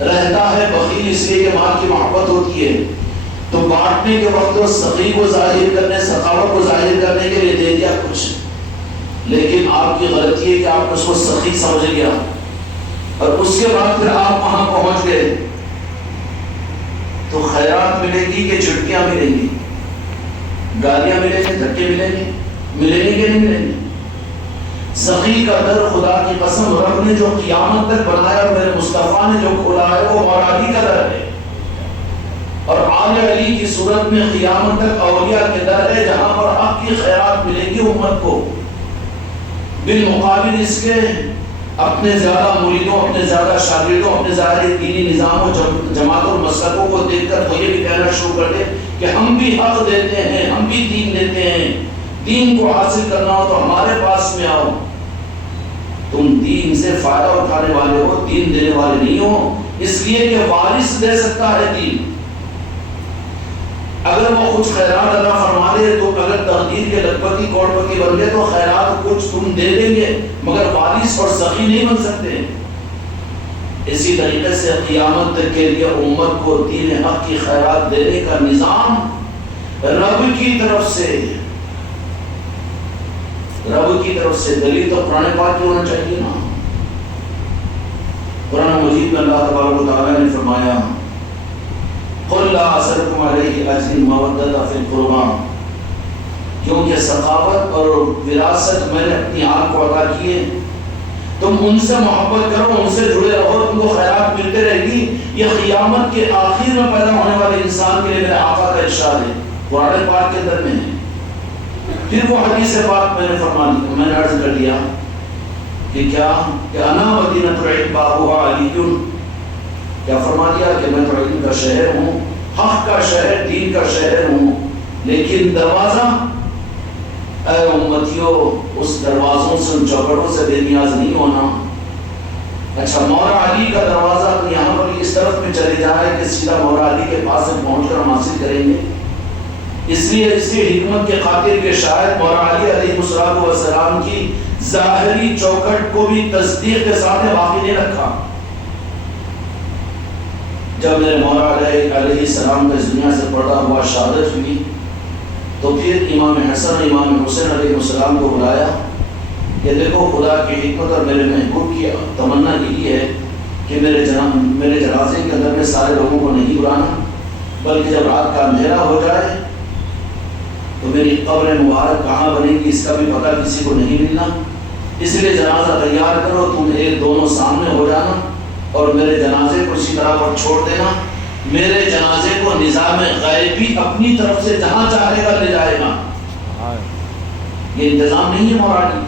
رہتا ہے بخیل اس لیے کہ مال کی محبت ہوتی ہے، تو بانٹنے کے وقت وہ سخی کو ظاہر کرنے، سخاوت کو ظاہر کرنے کے لیے دے دیا کچھ، لیکن آپ کی غلطی ہے کہ آپ نے اس کو سخی سمجھ لیا اور اس کے بعد پھر آپ وہاں پہنچ گئے تو خیرات ملے گی کہ چٹکیاں ملیں گی، گالیاں ملیں گی، دھکے ملیں گے، ملیں گے کہ نہیں ملیں گے؟ سخی کا در خدا کی قسم رب نے جو قیامت تک بنایا اور میرے مصطفیٰ نے جو کھولا ہے وہ مرادی کا در ہے، اور آل علی کی صورت میں قیامت تک اولیاء کے در ہے جہاں پر حق کی خیرات ملے گی امت کو، بالمقابل اس کے اپنے زیادہ مریدوں، اپنے زیادہ شاگردوں، اپنے زیادہ دینی نظام و جماعت اور مسلکوں کو دیکھ کر تو یہ بھی کہنا شروع کر دے کہ ہم بھی حق دیتے ہیں، ہم بھی دین دیتے ہیں، دین کو حاصل کرنا ہو تو ہمارے پاس میں آؤ، تم دین سے فائدہ اٹھانے والے ہو، دین دینے والے نہیں ہو، اس لیے کہ وارث دے سکتا ہے دین، اگر وہ کچھ خیرات ادا فرما دے تو اگر تقدیر کے لکھپتی کروڑپتی بن گئے تو خیرات کچھ تم دے دیں گے مگر وارث اور سخی نہیں بن سکتے۔ اسی طریقے سے قیامت تک کے لیے امت کو دین حق کی خیرات دینے کا نظام رب کی طرف سے دلیل تو قرآن پاک کی ہونا چاہیے نا۔ قرآن مجید میں اللہ تبارک و تعالیٰ نے فرمایا قُلْ لَا أَسْأَلُكُمْ عَلَيْهِ أَجْرٍ مَوَدَّةً فِي الْقُرْبَىٰ، کیونکہ ثقافت اور وراثت میں نے اپنی آپ کو عطا کیے، تم ان سے محبت کرو، ان سے جڑے رہو، تم کو خیرات ملتے رہے گی، یہ قیامت کے آخر میں پیدا ہونے والے انسان کے لیے میرے آقا کا ارشاد ہے، قرآن پاک کے اندر میں ہے۔ پھر وہ حدیث پاک میں نے فرما دی، میں نے عرض کر دیا کہ کیا کہ انا مدینۃ العلم بابها علی، کیا فرما دیا کہ میں تو علم کا شہر ہوں، حق کا شہر، دین کا شہر ہوں، لیکن دروازہ اے امتیوں اس دروازوں سے، ان چوکھٹوں سے بے نیاز نہیں ہونا۔ اچھا مولا علی کا دروازہ تو یہاں پر اس طرف میں چلے جائے کہ سیدھا مولا علی کے پاس میں پہنچ کر ہم حاصل کریں گے، اس لیے حکمت کے خاطر کہ شاید مولا علی علیہ السلام کی ظاہری چوکھٹ کو بھی تصدیق کے ساتھ باقی نہیں رکھا۔ جب میرے مولا علیہ السلام کا اس دنیا سے پردہ ہوا، شہادت ہوئی، تو پھر امام حسن امام حسین علیہ السلام کو بلایا کہ دیکھو خدا کی حکمت اور میرے محبوب کی تمنا یہی ہے کہ میرے جنازے کے اندر میں سارے لوگوں کو نہیں بلانا، بلکہ جب رات کا اندھیرا ہو جائے تو میری قبر مبارک کہاں بنے گی اس کا بھی پتہ کسی کو نہیں ملنا، اس لیے جنازہ تیار کرو، تم ایک دونوں سامنے ہو جانا اور میرے جنازے کو اسی طرح پر چھوڑ دینا، میرے جنازے کو نظام غیبی اپنی طرف سے جہاں چاہے گا لے جائے گا۔ یہ انتظام نہیں ہے مولانا،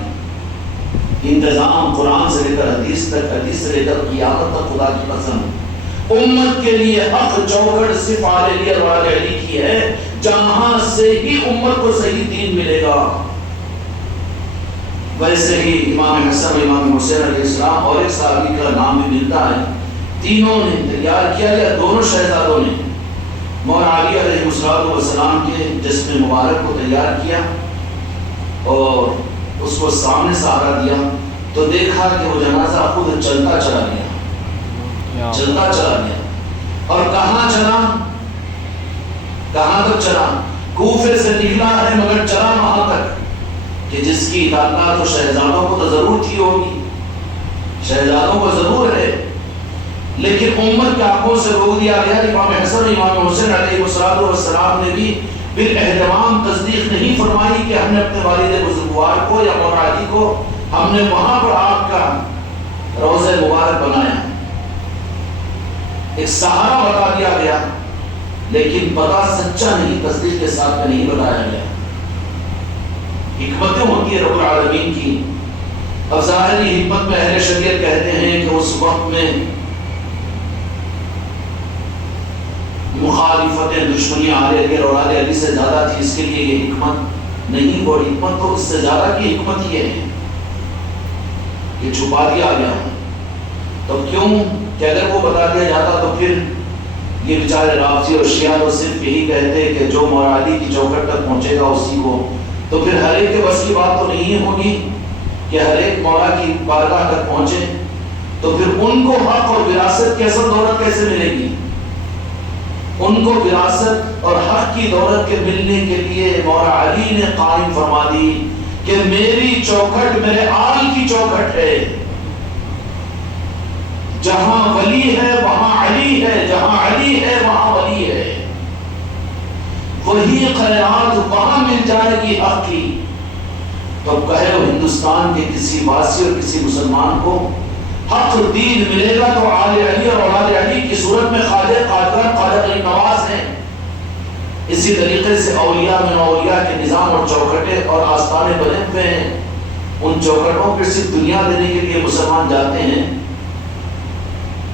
انتظام قرآن سے لے کر حدیث تک، حدیث سے لے کر قیامت تک خدا کی قسم امت کے لیے حق چوکھٹ صرف علی کی ہے، جہاں سے ہی امت کو صحیح دین ملے گا۔ ویسے ہی امام حسن امام حسین علیہ السلام اور ایک صحابی کا نام بھی ملتا ہے، تینوں نے تیار کیا، یا دونوں شہزادوں نے مولا علی علیہ السلام کے جسم مبارک کو تیار کیا اور اس کو سامنے سہارا دیا، تو دیکھا کہ وہ جنازہ خود چلتا چلا گیا، چلتا چلا گیا، اور کہاں چلا، کہاں تک چلا، کوفے سے نکلا ہے مگر چلا وہاں تک کہ جس کی اطاعت تو شہزادوں کو تو ضرور تھی ہوگی، شہزادوں کو ضرور ہے، لیکن امت کے آنکھوں سے روک دیا گیا۔ امام حسن امام حسین علیہ السلام نے بھی بالاہتمام تصدیق نہیں فرمائی کہ ہم نے اپنے والد بزرگوار کو یا مولا علی کو ہم نے وہاں پر آپ کا روضہ مبارک بنایا، ایک سہارا بتا دیا گیا، لیکن پتہ سچا نہیں، تصدیق کے ساتھ میں نہیں بتایا گیا۔ حکمتیں ہوتی ہے رب العالمین کی۔ اب ظاہری حکمت میں اہل شریعت کہتے ہیں کہ اس وقت میں مخالفتیں، دشمنی آل علی اور اولاد علی سے زیادہ تھی، اس کے لیے یہ حکمت نہیں، وہ حکمت تو اس سے زیادہ کی حکمت یہ ہے کہ چھپا دیا گیا۔ تو کیوں کہ اگر وہ بتا دیا جاتا تو پھر یہ بیچارے رافضی اور شیعہ تو صرف یہی کہتے کہ جو مولا علی کی چوکھٹ تک پہنچے گا اسی کو، تو پھر ہر ایک کے بس کی بات تو نہیں ہوگی کہ ہر ایک مولا کی بارگاہ تک پہنچے، تو پھر ان کو حق اور وراثت کی اصل دولت کیسے ملے گی؟ ان کو وراثت اور حق کی دولت کے ملنے کے لیے مولا علی نے قائم فرما دی کہ میری چوکھٹ میرے آل کی چوکھٹ ہے، جہاں ولی ہے وہاں علی ہے، جہاں علی ہے وہاں ولی ہے، وہی خیرات وہاں مل جائے گی حق کی۔ تو اب کہے وہ ہندوستان کے کسی واسی اور کسی مسلمان کو حق دین ملے گا تو آل علی اور اولاد علی کی صورت میں خواجہ قادر خواجہ غریب نواز ہیں۔ اسی طریقے سے اولیاء میں اولیاء کے نظام اور چوکھٹے اور آستانے بنے ہوئے ہیں، ان چوکھٹوں پہ صرف دنیا دینے کے لیے مسلمان جاتے ہیں،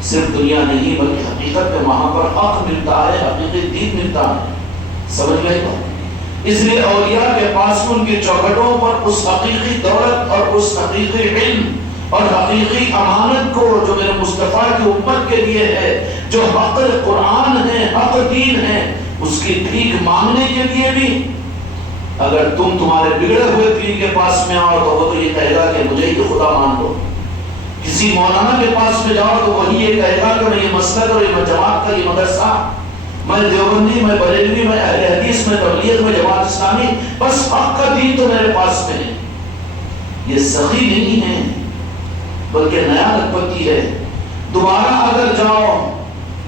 صرف دنیا نہیں بلکہ حقیقت میں وہاں پر حق ملتا ہے، حقیقی دین ملتا ہے۔ سمجھ گئے تو اس لیے اولیاء کے پاس ان کی چوکھٹوں پر اس حقیقی دولت اور اس حقیقی علم اور حقیقی امانت کو جو میرے مصطفیٰ کی امت کے لیے ہے، جو حق قرآن ہے، حق دین ہے، اس کی بھیک مانگنے کے لیے بھی اگر تم تمہارے بگڑے ہوئے پیر کے پاس میں آؤ تو وہ تو یہ کہے گا کہ مجھے ہی خدا مان لو، کسی مولانا کے پاس میں جاؤ تو وہی یہ کہے گا کہ میں یہ مسلک اور یہ جماعت کا یہ مدرسہ، میں دیوبندی، میں بریلوی، میں اہل حدیث، میں تبلیغ، میں جماعت اسلامی، بس حق کا دین تو میرے پاس میں ہے۔ یہ سخی نہیں ہے بلکہ نیا لکھپتی ہے۔ دوبارہ اگر جاؤ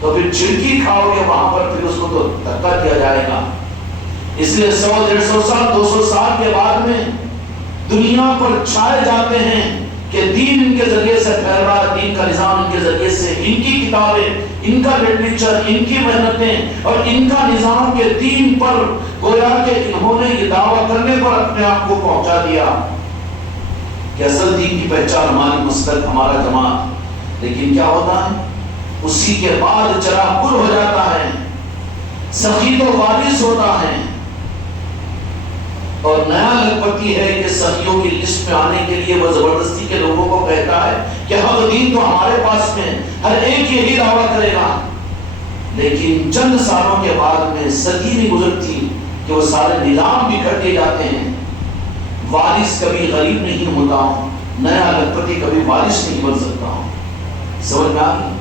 تو پھر چڑکی کھاؤ گے وہاں پر، پھر اس کو تو دھکا دیا جائے گا۔ اس لیے 100-150 سال 200 سال کے بعد میں دنیا پر چھائے جاتے ہیں کہ دین ان کے ذریعے سے پھیل رہا ہے، دین کا نظام ان کے ذریعے سے، ان کی کتابیں، ان کا لٹریچر، ان کی محنتیں اور ان کا نظام کے دین پر گویا کہ انہوں نے یہ دعویٰ کرنے پر اپنے آپ کو پہنچا دیا کہ اصل دین کی پہچان ہماری مسلک، ہمارا جماعت۔ لیکن کیا ہوتا ہے؟ اسی کے بعد چراغ گل ہو جاتا ہے، سخی تو وارث ہوتا ہے، اور نیا لکھپتی ہے کہ سخیوں کی لسٹ میں آنے کے لیے وہ زبردستی کے لوگوں کو کہتا ہے کہ حق دین تو ہمارے پاس میں، ہر ایک یہی دعویٰ کرے گا۔ لیکن چند سالوں کے بعد میں صدی نہیں گزرتی کہ وہ سارے نظام بکھر دیے جاتے ہیں۔ وارث کبھی غریب نہیں ہوتا، نیا لکھپتی کبھی وارث نہیں بن سکتا۔ سمجھ میں آ گئی؟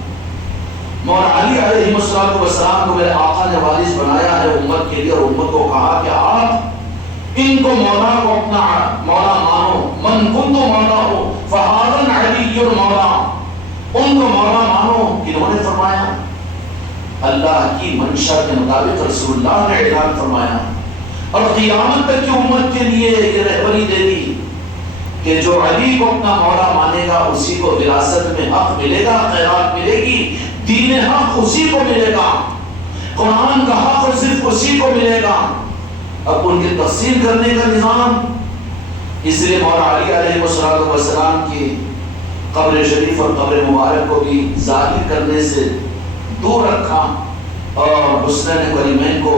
مولا علی علیہ السلام کو میرے آقا نے وارث بنایا ہے امت کے لیے، اور امت کو کہا کہ آپ ان کو مولا کو اپنا مولا مانو، من کنت مولا ہو فہذا علی مولا، ان کو مولا مانو۔ انہوں نے فرمایا اللہ کی منشا کے مطابق رسول اللہ نے اعلان فرمایا، اور قیامت تک کی امت کے لیے یہ رہبری دے دی کہ جو علی کو اپنا مولا مانے گا اسی کو وراثت میں حق ملے گا، خیرات ملے گی، دین حق اسی کو ملے گا، قرآن کا حق صرف اسی کو ملے گا۔ اب ان کی تقسیم کرنے کا نظام، اس لیے مولا علی علیہ السلام کی قبر شریف اور قبر مبارک کو بھی ظاہر کرنے سے دور رکھا، اور حسنین کریمین کو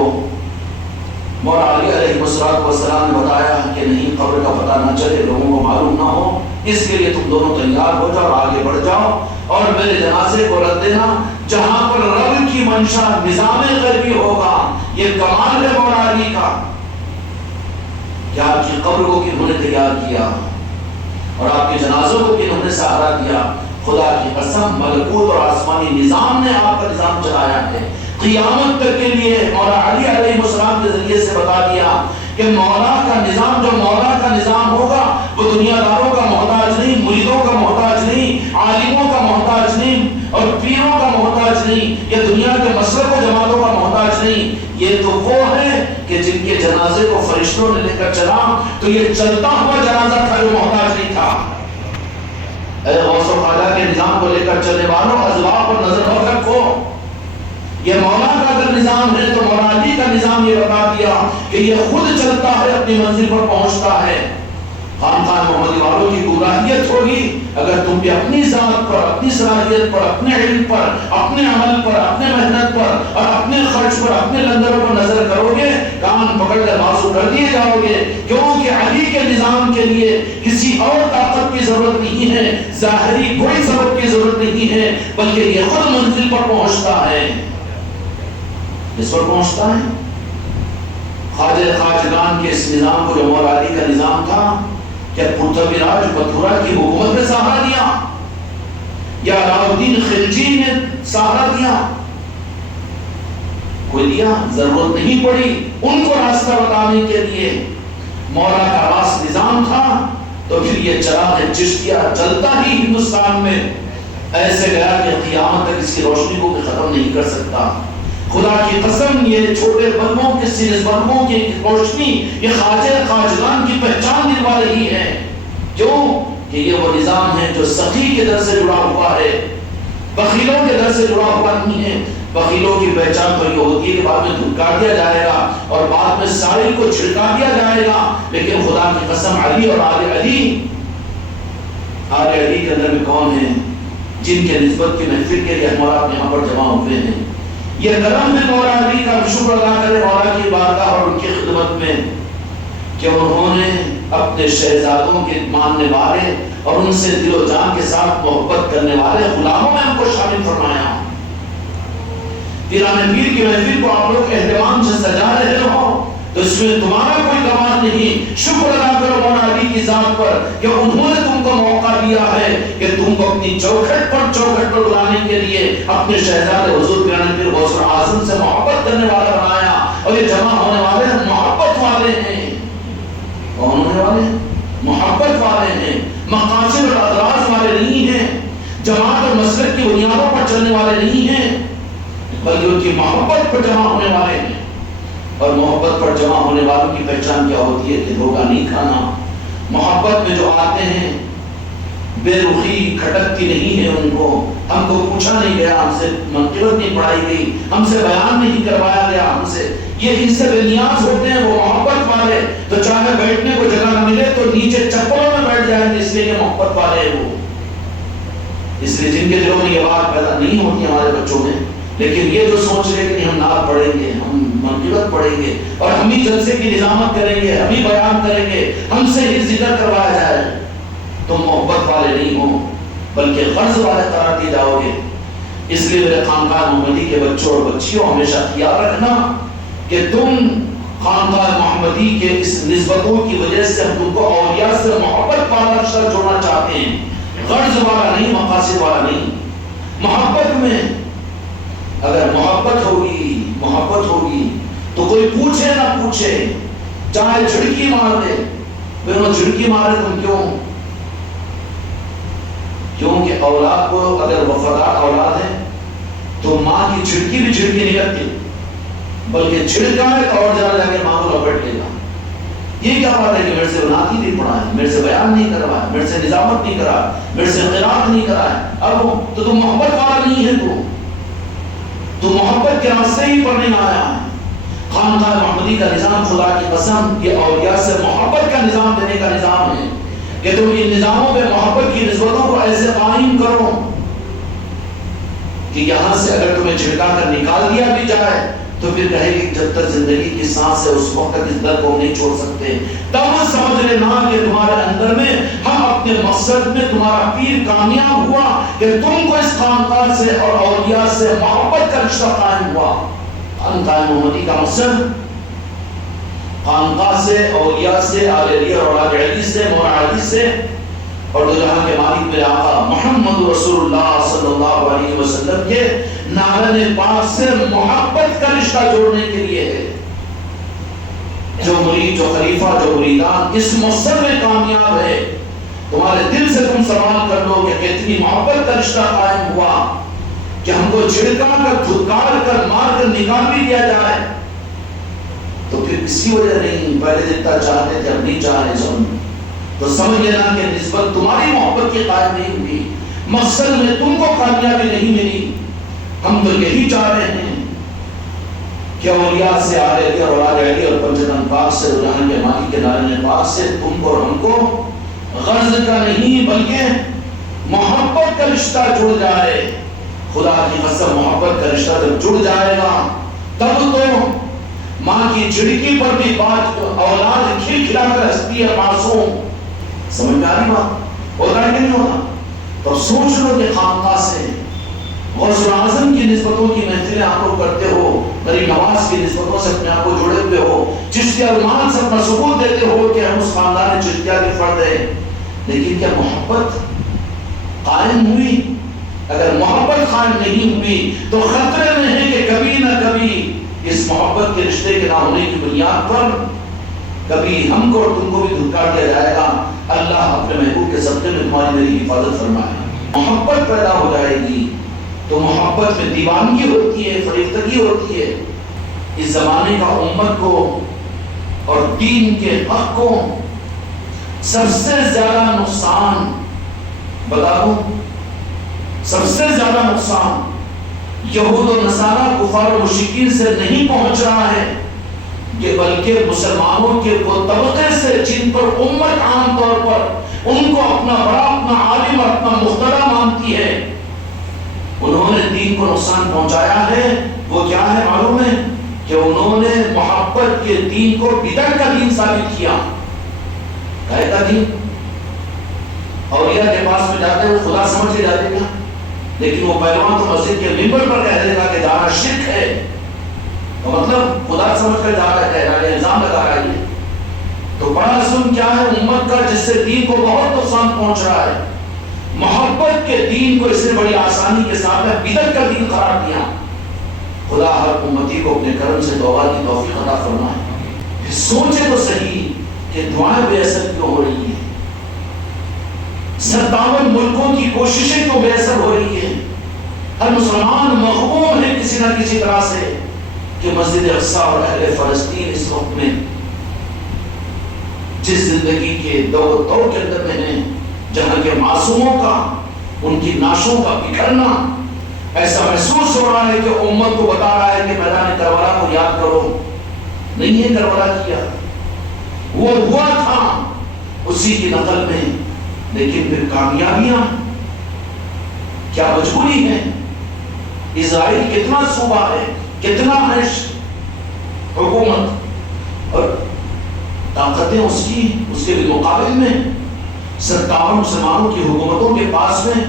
مولا علی علیہ السلام نے بتایا کہ نہیں، قبر کا پتہ نہ چلے، لوگوں کو معلوم نہ ہو، اس کے لیے تم دونوں تیار ہو جاؤ اور آگے بڑھ جاؤ اور میرے جنازے کو رکھ دینا جہاں پر رب کی منشا نظام غیبی ہوگا۔ یہ کمال ہے مولا علی کا کہ آپ کی قبر کو کنہوں نے تیار کیا اور آپ کے جنازوں کو کنہوں نے سہارا دیا۔ خدا کی قسم، ملکوت اور آسمانی نظام نے آپ کا نظام چلایا ہے۔ قیامت تک کے لیے مولا علی علیہ السلام کے ذریعے سے بتا دیا کہ مولا کا نظام، جو مولا کا نظام ہوگا وہ دنیا داروں کا محتاج نہیں، مریدوں کا محتاج نہیں، عالموں کا محتاج نہیں اور پیروں کا محتاج نہیں، یہ دنیا کے مسلک و جماعتوں کا محتاج نہیں۔ یہ تو وہ ہے کہ جن کے جنازے کو فرشتوں نے لے کر چلا، تو یہ چلتا ہوا جنازہ تھا جو محتاج نہیں تھا۔ اے غوث و خواجہ کے نظام کو لے کر چلنے والوں، اسباب پر نظر نہ رکھو۔ یہ مولا کا اگر نظام ہے تو مولا علی کا نظام یہ بتا دیا کہ یہ خود چلتا ہے، اپنی منزل پر پہنچتا ہے۔ خانقاہ محمدی والوں کی گمراہیت ہوگی اگر تم بھی اپنی ذات پر، اپنی صلاحیت پر، اپنے علم پر، اپنے عمل پر، اپنے محنت پر اور اپنے خرچ پر، اپنے لنگروں پر نظر کرو گے، کان پکڑ کر معذور کر دیے جاؤ گے، کیونکہ علی کے نظام کے لیے کسی اور طاقت کی ضرورت نہیں ہے، ظاہری کوئی سبب کی ضرورت نہیں ہے، بلکہ یہ خود منزل پر پہنچتا ہے۔ اس پر پہنچتا ہے خواجہ خواجگان کے اس نظام کو جو مولا علی کا نظام تھا، کیا پرتھوی راج متھرا کی حکومت نے سہارا دیا؟ یا علاؤالدین خلجی نے سہارا دیا؟ کوئی دیا؟ ضرورت نہیں پڑی ان کو راستہ بتانے کے لیے. مولا کا راست نظام تھا تو پھر یہ چراغ چشتیہ چلتا ہی ہندوستان میں ایسے گیا کہ قیامت تک اس کی روشنی کو ختم نہیں کر سکتا. خدا کی قسم یہ چھوٹے بلبوں کے سینس بلبوں کی روشنی یہ خواجہ خواجگان کی پہچان دلوا رہی ہے. کیوں کہ یہ وہ نظام ہے جو سخی کے در سے جڑا ہوا ہے، بخیلوں کے در سے جڑا ہوا نہیں ہے. بخیلوں کی پہچان تو یہ ہوتی ہے کہ بعد میں دھکا دیا جائے گا اور بعد میں سائل کو چھڑکا دیا جائے گا. لیکن خدا کی قسم علی اور آل علی کے اندر میں کون ہیں جن کے نسبت کی محفل کے لیے ہمارا اپنے یہاں پر جمع ہوئے ہیں؟ یہ کرم ہے مولا علی کا. شکر ادا کرے مولا کی بارگاہ اور ان کی خدمت میں کہ انہوں نے اپنے شہزادوں کے ماننے والے اور ان سے دل و جان کے ساتھ محبت کرنے والے غلاموں میں ہم کو شامل فرمایا. پیران پیر کی محفل کو آپ لوگ اہتمام سے سجا رہے ہو تو اس میں تمہارا کوئی کمال نہیں. شکر ادا کرو مولا علی کی ذات پر کہ انہوں نے تم کو موقع دیا ہے کہ تم کو اپنی چوکھٹ پر بلانے کے لیے اپنے شہزادے حضور پیران پیر غوث اعظم سے محبت کرنے والا بنایا. اور یہ جمع ہونے والے محبت والے ہیں. کون ہونے والے؟ محبت والے ہیں. مقاصد اور اغراض والے نہیں ہیں. جماعت اور مسلک کی بنیادوں پر چلنے والے نہیں ہیں بلکہ ان کی محبت پر جمع ہونے والے ہیں. اور محبت پر جمع ہونے والوں کی پہچان کیا ہوتی ہے کہ دھوکہ نہیں کھانا. محبت میں جو آتے ہیں بے رخی کھٹکتی نہیں ہے ان کو. ہم کو پوچھا نہیں گیا، ہم سے منقبت نہیں پڑھائی گئی، ہم سے بیان نہیں کروایا گیا، ہم سے یہ ان سے بے نیاز ہوتے ہیں. وہ محبت والے تو چاہے بیٹھنے کو جگہ نہ ملے تو نیچے چپلوں میں بیٹھ جائیں گے، اس لیے یہ محبت والے ہیں. وہ اس لیے جن کے دلوں میں یہ بات پیدا نہیں ہوتی ہمارے بچوں میں، لیکن یہ جو سوچ رہے کہ ہم نعت پڑھیں گے، ہم منقبت پڑھیں گے اور ہم ہی جلسے کی نظامت کریں گے، ہم ہی بیان کریں گے، ہم سے ہی ذکر کروایا جائے، تو محبت والے نہیں ہوں بلکہ غرض والے قرار دیے جاؤ گے. اس لیے میرے خانقاہ محمدی کے بچوں اور بچیوں ہمیشہ خیال رکھنا کہ تم خانقاہ محمدی کے اس نسبتوں کی وجہ سے ہم تم کو اولیاء سے محبت والا رشتہ جوڑنا چاہتے ہیں. غرض والا نہیں، مقاصد والا نہیں. محبت میں اگر محبت ہوگی تو کوئی پوچھے نہ پوچھے، چاہے جھڑکی مار دے، پھر وہ جھڑکی مارے تم کیونکہ اولاد کو اگر وفادار اولاد ہے تو ماں کی جھڑکی بھی جھڑکی نہیں لگتی بلکہ چھڑکا ہے تو اور جانے لگے ماں کو لپٹ لے گا. یہ کیا بات ہے کہ میرے سے نعت ہی نہیں پڑھا ہے، میرے سے بیان نہیں کروایا، میرے سے نظامت نہیں کرا، میرے سے قرات نہیں کرا ہے. اب تو تم محبت والا نہیں ہے، تو محبت کے راستے ہی پر نہیں آیا ہے. خانقاہ محمدی کا نظام خدا کی قسم یہ اولیاء سے محبت کا نظام دینے کا نظام ہے کہ تم ان نظاموں میں محبت کی نسبتوں کو ایسے قائم کرو کہ یہاں سے اگر تمہیں چھڑکا کر نکال دیا بھی جائے تو پھر کہے گی جب تک زندگی کی سانس ہے اس وقت تک اس در کو نہیں چھوڑ سکتے. تب سمجھ لینا کہ تمہارے اندر میں ہم اپنے مقصد میں تمہارا پیر کامیاب ہوا کہ تم کو اس خانقاہ سے اور اولیاء سے محبت کا رشتہ قائم ہوا. خانقاہ محمدی کا مقصد خانقاہ سے، اولیاء سے، آل علی اور اولاد علی سے، مولا علی سے اور دو جہاں کے مالک میرے آقا محمد رسول اللہ صلی اللہ علیہ وسلم کے نارن پاک سے محبت کا رشتہ جوڑنے کے لیے ہے. جو مرید، جو خلیفہ، جو مریدان اس مقصد میں کامیاب ہے، تمہارے دل سے تم سوال کر لو کہ کتنی محبت کا رشتہ قائم ہوا کہ ہم کو چھڑکا کر، دھتکار کر، مار کر نکال بھی دیا جائے تو پھر کسی وجہ نہیں. پہلے جتنا چاہتے تھے اب نہیں چاہ رہے سن تو سمجھ لینا کہ نسبت تمہاری محبت کی قائم نہیں ہوئی، مقصد میں تم کو کامیابی نہیں ملی. ہم تو یہی چاہ رہے ہیں کہ اولیاء سے، آل علی اور اولاد علی اور پنجتن پاک سے، جہاں کے مالک کے نارن پاک سے تم کو اور ہم کو غرض کا نہیں بلکہ محبت کا رشتہ جڑ جائے. خدا کی قسم محبت کا رشتہ جب جڑ جائے گا تب تو ماں کی جھڑکی پر بھی بات اولاد کھل کھلا کر ہنستی ہے معصوم. سمجھ میں آ رہی بات؟ ہوتا ہے کہ نہیں ہوتا؟ تو سوچ لو کہ خانقاہ سے غوث اعظم کی نسبتوں کی محفلیں آپ لوگ کرتے ہو، غریب نواز کی نسبتوں سے اپنے آپ کو جوڑے ہوئے ہو، چشتی ارمان سے اپنا ثبوت دیتے ہو کہ ہم اس خاندان چشتیہ کے فرد ہیں، لیکن کیا محبت قائم ہوئی؟ اگر محبت قائم نہیں ہوئی تو خطرے میں ہے کہ کبھی نہ کبھی اس محبت کے رشتے کے نہ ہونے کی بنیاد پر کبھی ہم کو اور تم کو بھی دھکا دیا جائے گا۔ اللہ اپنے محبوب کے صدقے میں تمہاری میری حفاظت فرمائے۔ محبت پیدا ہو جائے گی تو محبت میں دیوانگی ہوتی ہے، فریفتگی ہوتی ہے۔ اس زمانے کا امت کو اور دین کے حق کو سب سے زیادہ نقصان بتا دوں، سب سے زیادہ نقصان یہود و نصارہ کفار و مشرکین سے نہیں پہنچ رہا ہے، یہ بلکہ مسلمانوں کے وہ طبقے سے جن پر امت عام طور پر ان کو اپنا بڑا، اپنا عالم اور اپنا مقتدی مانتی ہے، انہوں نے دین کو نقصان پہنچایا ہے۔ وہ کیا ہے معلوم ہے؟ کہ انہوں نے محبت کے دین کو بدعت کا دین ثابت کیا۔ کہے کا دین اولیاء کے پاس میں جاتے ہیں خدا سمجھ کے جاتے گا، لیکن وہ پہلوان تو مسجد کے منبر پر کہہ دے گا کہ دانا شرک ہے، تو مطلب خدا سمجھ کر جا رہا ہے، الزام لگا رہا ہے۔ تو بڑا ظلم کیا ہے امت کا، جس سے دین کو بہت نقصان پہنچ رہا ہے۔ محبت کے دین کو اس نے بڑی آسانی کے ساتھ بدعت کا دین قرار دیا۔ خدا ہر امتی کو اپنے کرم سے توبہ کی توفیق عطا فرمائے۔ سوچے تو صحیح کہ دعائیں بے اثر کیوں ہو رہی ہیں، 57 ملکوں کی کوششیں کیوں بے اثر ہو رہی ہیں۔ ہر مسلمان مغموم ہے کسی نہ کسی طرح سے کہ مسجد اقصی اور اہل فلسطین اس وقت میں جس زندگی کے دور کے اندر میں ہیں، جہاں کے معصوموں کا، ان کی ناشوں کا بکھرنا ایسا محسوس ہو رہا ہے کہ امت کو بتا رہا ہے کہ میدان کربلا کو یاد کرو۔ نہیں ہے کربلا کیا، وہ ہوا تھا اسی کی نقل میں، لیکن پھر کامیابیاں کیا مجبوری ہے۔ اسرائیل کتنا صوبہ ہے، کتنا ہے حکومت اور طاقتیں اس کے مقابل میں 57 مسلمانوں کی حکومتوں کے پاس میں،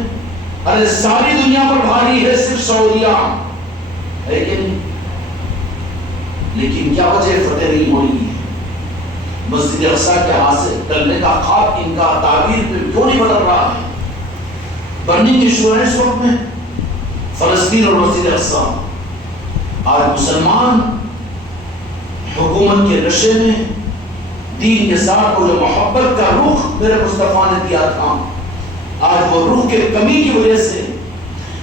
ارے ساری دنیا پر بھاری ہے صرف سعودیہ، لیکن کیا وجہ فتح نہیں ہو رہی ہے؟ مسجد اقصی کے حاصل کرنے کا خواب ان کا تعبیر پہ کیوں نہیں بدل رہا ہے؟ برننگ ایشو ہے اس وقت میں فلسطین اور مسجد اقصی۔ آج مسلمان حکومت کے نشے میں دین کے ساتھ وہ جو محبت کا رخ میرے مصطفیٰ نے دیا تھا، آج وہ رخ کے کمی کی وجہ سے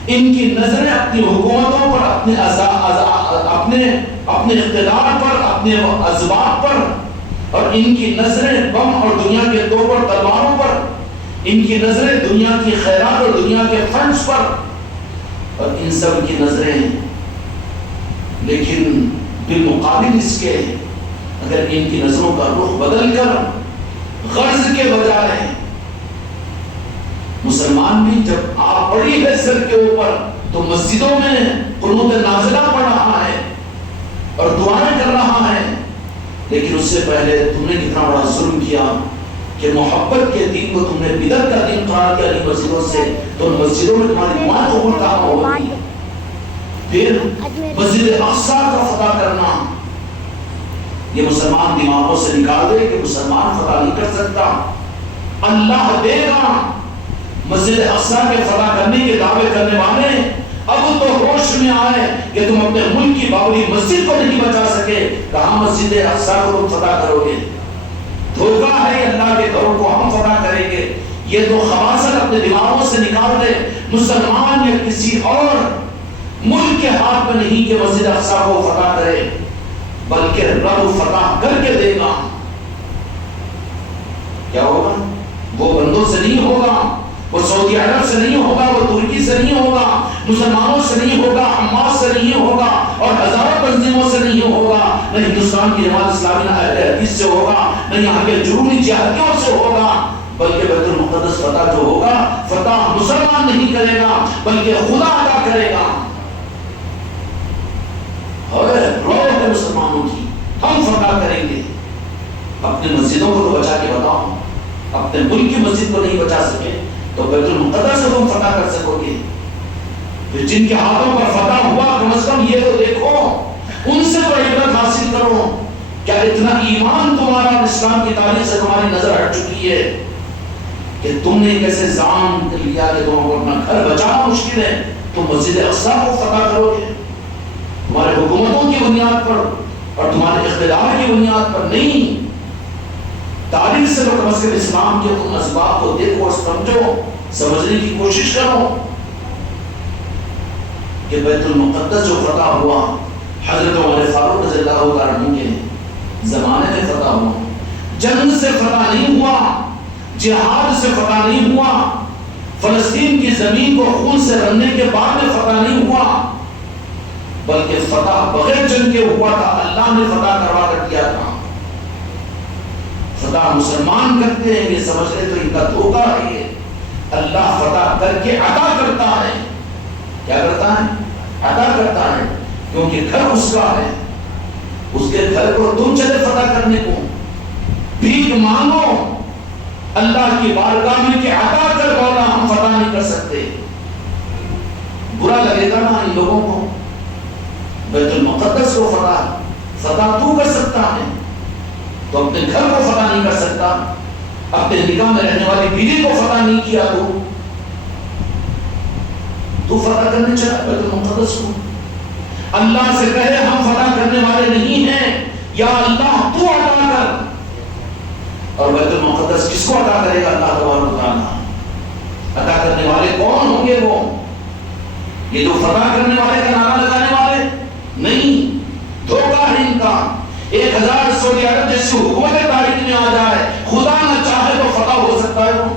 ان کی نظریں اپنی حکومتوں پر، اپنے اقتدار پر، اپنے اسباب پر، اور ان کی نظریں بم اور دنیا کے طور پر تلواروں پر، ان کی نظریں دنیا کی خیرات اور دنیا کے فنڈز پر، اور ان سب کی نظریں، لیکن بالمقابل اس کے اگر ان کی نظروں کا رخ بدل کر غرض کے بجائے مسلمان بھی جب آپ پڑی ہے سر کے اوپر تو مسجدوں میں قنوت نازلہ پڑھ رہا ہے اور دعائیں کر رہا ہے، لیکن اس سے پہلے تم نے کتنا بڑا ظلم کیا کہ محبت کے دین کو تم نے بدعت کا دین قرار دیا علی مسجدوں سے، تو ان مسجدوں میں تمہاری دعائیں قبول کہاں ہوگی؟ پھر مسجد اقصی کا فتح کرنا، یہ مسلمان دماغوں سے نکال دے کہ مسلمان فتح نہیں کر سکتا، اللہ دے گا۔ مسجد اقصی کے فتح کرنے کے دعوے کرنے والے اب تو ہوش میں آئے کہ تم اپنے ملک کی بابری مسجد کو نہیں بچا سکے، کہاں مسجد اقصی کو تم فتح کرو گے؟ دھوکہ ہے اللہ کے گھروں کو ہم فتح کریں گے، یہ تو خباثت اپنے دماغوں سے نکال دے۔ مسلمان یا کسی اور ملک کے ہاتھ میں نہیں کہ مسجد اقصی کو فتح کرے، بلکہ رب فتح کر کے دے گا۔ کیا ہوگا؟ وہ بندوں سے نہیں ہوگا، وہ سعودی عرب سے نہیں ہوگا، وہ ترکی سے نہیں ہوگا، مسلمانوں سے نہیں ہوگا، حماس سے نہیں ہوگا، اور ہزاروں تنظیموں سے نہیں ہوگا، نہ ہندوستان کی جماعت اسلامی نہ اہل حدیث سے ہوگا، نہ یہاں کے جنوبی جہادیوں سے ہوگا، بلکہ بیت المقدس فتح جو ہوگا، فتح مسلمان نہیں کرے گا بلکہ خدا عطا کرے گا۔ اور روح ہے مسلمانوں کی، ہم فتح کریں گے۔ اپنے مسجدوں کو تو بچا کے بتاؤ، اپنے ملک کی مسجد کو نہیں بچا سکے تو بیت المقدس سے تم فتح کر سکو گے؟ پھر جن کے ہاتھوں پر فتح ہوا کم از کم یہ تو دیکھو، ان سے تو عبرت حاصل کرو۔ کیا اتنا ایمان تمہارا اسلام کی تعلیم سے تمہاری نظر ہٹ چکی ہے کہ تم نے کیسے زام کر لیا کہ تم کو اپنا گھر بچانا مشکل ہے، تم مسجد اقصی کو فتح کرو گے تمہارے حکومتوں کی بنیاد پر اور تمہارے اقتدار کی بنیاد پر نہیں۔ تاریخ سے متمثل اسلام کے تم اسباب کو دیکھو اور سمجھو، سمجھنے کی کوشش کرو کہ بیت المقدس جو فتح ہوا حضرت عمر فاروق رضی اللہ عنہ کے زمانے میں فتح ہوا، جنگ سے فتح نہیں ہوا، جہاد سے فتح نہیں ہوا، فلسطین کی زمین کو خون سے رنگنے کے بعد میں فتح نہیں ہوا، بلکہ فتح بغیر جنگ کے ہوا تھا، اللہ نے فتح کروا کر دیا تھا۔ فتح مسلمان کرتے ہیں، یہ سمجھ لے تو ان کا دھوکہ ہے، یہ اللہ فتح کر کے عطا کرتا ہے۔ کیا کرتا ہے؟ عطا کرتا ہے، کیونکہ گھر اس کا ہے، اس کے گھر کو تم چلے فتح کرنے کو، بھیک مانگو اللہ کی بارگاہ میں کہ عطا کر مولا، ہم فتح نہیں کر سکتے۔ برا لگے گا نا ان لوگوں کو، بیت المقدس کو فتح تو کر سکتا ہے تو اپنے گھر کو فتح نہیں کر سکتا، اپنے نگاہ میں رہنے والی بیوی کو فتح نہیں کیا تو فتح کرنے چلا بیت المقدس کو۔ اللہ سے کہے ہم فتح کرنے والے نہیں ہیں، یا اللہ تو عطا کر۔ اور بیت المقدس کس کو عطا کرے گا؟ اللہ تبارک و تعالیٰ۔ عطا کرنے والے کون ہوں گے؟ وہ یہ جو فتح کرنے والے کا نعرہ لگانے والے نہیں، دھوکہ ہے ان کا۔ 1000 سعودی عرب جیسی حکومت تاریخ میں آ جائے، خدا نہ چاہے تو فتح ہو سکتا ہے۔ وہ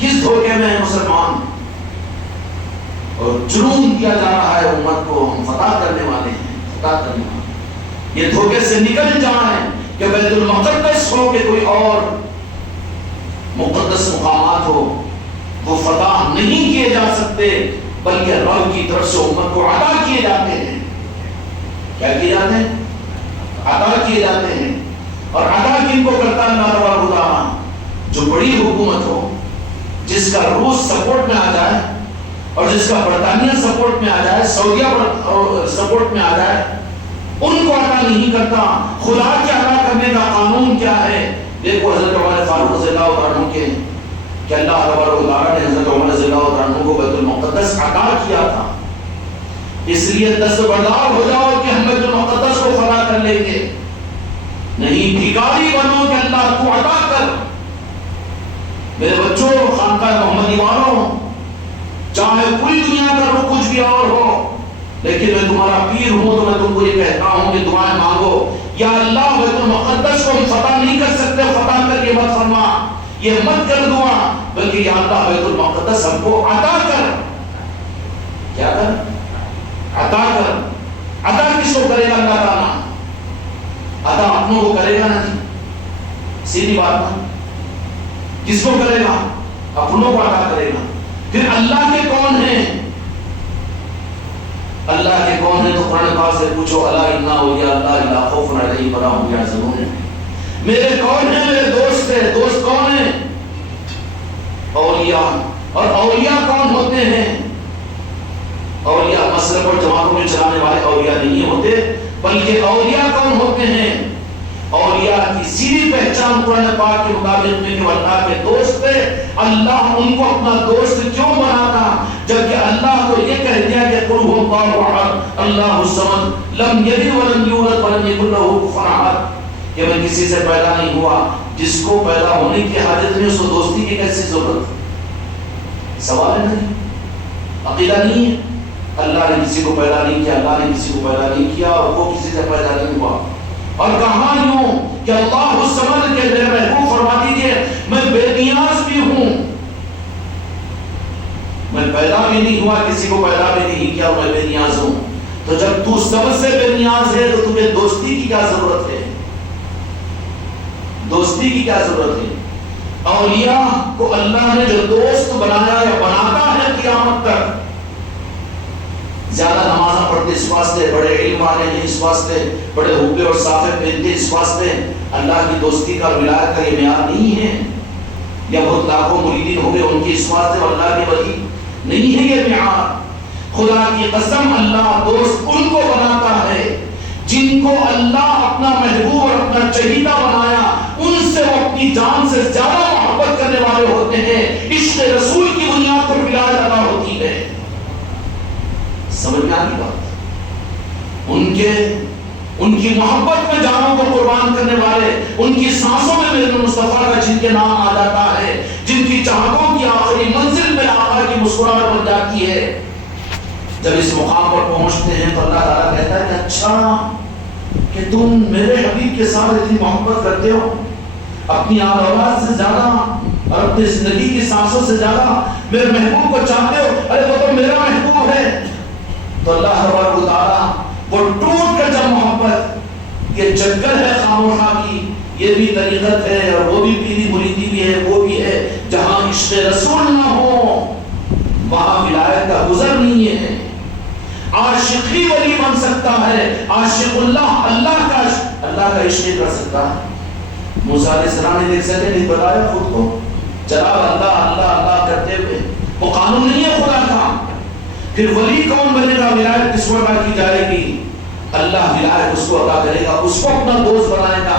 کس دھوکے میں ہے مسلمان؟ اور جنون کیا جا رہا ہے امت کو، ہم فتح کرنے والے ہیں، فتح کرنے والے۔ یہ دھوکے سے نکل جائیں کہ بیت المقدس ہو کہ کوئی اور مقدس مقامات ہو، وہ فتح نہیں کیے جا سکتے، بلکہ رب کی طرف سے امت کو عطا کیے جاتے ہیں۔ کیا کیے جاتے ہیں؟ عطا کیے جاتے ہیں۔ اور عطا کن کو کرتا ہے؟ اللہ تبارک و تعالیٰ۔ جو بڑی حکومت ہو، جس کا روس سپورٹ میں آ جائے اور جس کا برطانیہ سپورٹ میں آ جائے، سعودیہ سپورٹ میں آ جائے، ان کو عطا نہیں کرتا۔ خدا کے عطا کرنے کا قانون کیا ہے؟ دیکھو حضرت عمر فاروق رضی اللہ عنہ کے کہ اللہ تبارک و تعالیٰ نے حضرت عمر رضی اللہ عنہ کو بیت المقدس عطا کیا تھا، اس لیے دستبردار ہو جاؤ کہ ہم بیت المقدس کو فتح کر لیں گے، نہیں بھکاری بنو کہ اللہ تو عطا کر۔ میرے بچوں، خانقاہ محمدی والوں، چاہے پوری دنیا کا رخ کچھ بھی اور ہو، لیکن میں تمہارا پیر ہوں تو میں تم کو یہ کہتا ہوں کہ دعائیں مانگو، یا اللہ بیت المقدس کو ہم فتح نہیں کر سکتے، فتح کر کے مت فرما، یہ مت کر دعا، بلکہ یا اللہ بیت المقدس ہم کو عطا کر۔ کیا کر؟ عطا کر۔ عطا کس کو کرے گا اللہ تعالیٰ؟ عطا اپنوں کو کرے گا نا جی، سیدھی بات نا، کس کو کرے گا؟ اپنوں کو عطا کرے گا۔ پھر اللہ کے کون ہیں؟ اللہ کے کون ہیں تو قرآن پاک سے پوچھو، الا ان اولیاء اللہ لا خوف علیہم ولا هم يحزنون۔ میرے کون ہیں؟ میرے دوست ہیں۔ دوست کون ہیں؟ اولیاء۔ اور اولیاء کون ہوتے ہیں؟ اولیاء مسلک اور جماعتوں میں چلانے والے اولیاء نہیں ہوتے، بلکہ اولیاء کون ہوتے ہیں؟ اولیاء کی سیدھی پہچان قرآن پاک کے مطابق میں کہ اللہ کے دوست تھے۔ اللہ ان کو اپنا دوست کیوں بناتا؟ جبکہ اللہ تو یہ کہہ دیا کہ قل هو اللہ احد اللہ الصمد لم یلد ولم یولد ولم یکن له کفوا احد، کہ میں کسی سے پیدا نہیں ہوا، جس کو پیدا ہونے کی حاجت نہیں، اس کو دوستی کی کیسی ضرورت؟ سوال نہیں، عقیدہ نہیں ہے۔ اللہ نے کسی کو پیدا نہیں کیا، اللہ نے کسی کو پیدا نہیں کیا، اور وہ کسی سے پیدا نہیں ہوا۔ اور کہاں یوں کہ اللہ الصمد کے میرے محبوب فرما دیجئے میں بے نیاز بھی ہوں، میں پیدا بھی نہیں ہوا، کسی کو پیدا بھی نہیں کیا، میں بے نیاز ہوں۔ تو جب تو سب سے بے نیاز ہے تو تمہیں دوستی کی کیا ضرورت ہے؟ دوستی کی کیا ضرورت ہے؟ اولیاء کو اللہ نے جو دوست بنایا یا بناتا ہے قیامت تک، زیادہ نمازاں پڑھتے اس واسطے، بڑے علم والے ہیں اس واسطے، بڑے حقے اور صافے پہنتے اس واسطے، اللہ کی دوستی کا ولایت کا یہ معیار نہیں ہے، یا بہت لاکھوں مریدین ہو گئے ان کی اس واسطے اور اللہ کے ولی نہیں ہے یہ معیار۔ خدا کی قسم اللہ دوست ان کو بناتا ہے جن کو اللہ اپنا محبوب اور اپنا چہیتا بنایا، ان سے وہ اپنی جان سے زیادہ محبت کرنے کرنے والے ہوتے ہیں، عشق رسول کی بنیاد پر ولایت عطا ہوتی ہے۔ سمجھ میں آ گئی بات؟ ان کی محبت میں جانوں کو قربان کرنے والے، ان کی سانسوں میں میرے مصطفیٰ کا جن کے نام آ جاتا ہے، جن کی چاہتوں کی آخری منزل میں آقا کی مسکراہٹ بن جاتی ہے، جب اس مقام پر پہنچتے ہیں تو اللہ تعالیٰ کہتا ہے کہ اچھا کہ تم میرے حبیب کے ساتھ اتنی محبت کرتے ہو، اپنی آل اولاد سے زیادہ اور اپنی زندگی کی سانسوں سے زیادہ میرے محبوب کو چاہتے ہو، ارے وہ تو میرا محبوب ہے۔ تو اللہ تبارک و تعالیٰ وہ ٹوٹ کر جب محبت، یہ چکر ہے خاموشہ کی، یہ بھی طریقت ہے اور وہ بھی پیری مریدی بھی ہے، وہ بھی ہے جہاں عشق رسول نہ ہو وہاں ولایت کا گزر نہیں ہے۔ عاشق ہی ولی بن سکتا ہے، عاشق اللہ کا عشق کر سکتا ہے۔ موسیٰ علیہ السلام نے دیکھ سکتے نہیں بتایا خود کو جناب اللہ کرتے ہوئے، وہ قانون نہیں ہے خدا کا۔ پھر ولی کون بنے گا، ولایت کس کو عطا کی جائے گی؟ اللہ ولایت اس کو عطا کرے گا، اس کو اپنا دوست بنائے گا۔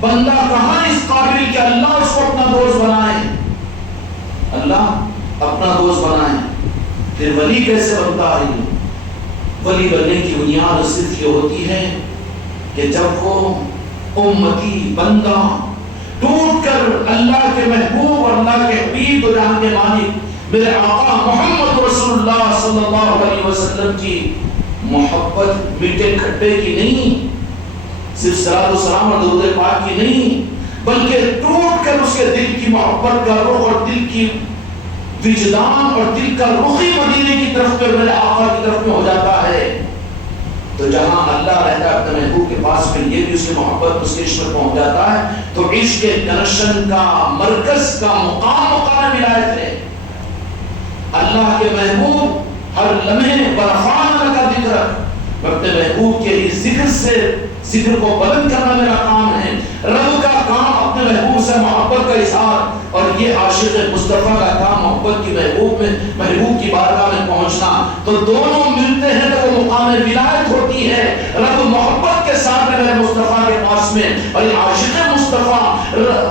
بندہ کہاں اس قابل کہ اللہ اس کو اپنا دوست بنائے، اللہ اپنا دوست بنائے۔ پھر ولی کیسے بنتا ہے؟ ولی بننے کی بنیاد صرف یہ ہوتی ہے کہ جب وہ امتی بندہ ٹوٹ کر اللہ کے محبوب اور اللہ کے حبیب و جہاں کے مالک میرے آقا محمد رسول اللہ صلی اللہ علیہ وسلم کی محبت میٹھے کھٹے کی نہیں، صرف صلاۃ و سلام اور درود پاک کی نہیں، بلکہ ٹوٹ کر اس کے دل کی محبت کا رخ اور دل کی وجدان اور دل کا رخی مدینے کی طرف پہ میرے آقا کی طرف میں ہو جاتا ہے۔ تو جہاں اللہ رہتا ہے اپنے محبوب کے پاس، پھر یہ بھی اس کی محبت اس کے عشق میں پہنچ جاتا ہے۔ تو عشق کنشن کا مرکز کا مقام ولایت ہے۔ اللہ کے محبوب ہر لمحے برفان کا ذکر، اپنے محبوب کے ہی ذکر سے ذکر کو بلند کرنا میرا کام ہے۔ رب کا کام اپنے محبوب سے محبت کا اظہار، اور یہ عاشق مصطفیٰ کا کام محبت کی محبوب کی بارگاہ میں پہنچنا۔ تو دونوں ملتے ہیں تو وہ مقام ولایت ہوتی ہے۔ رب محبت کے ساتھ میرے مصطفیٰ کے پاس میں، اور یہ عاشق مصطفیٰ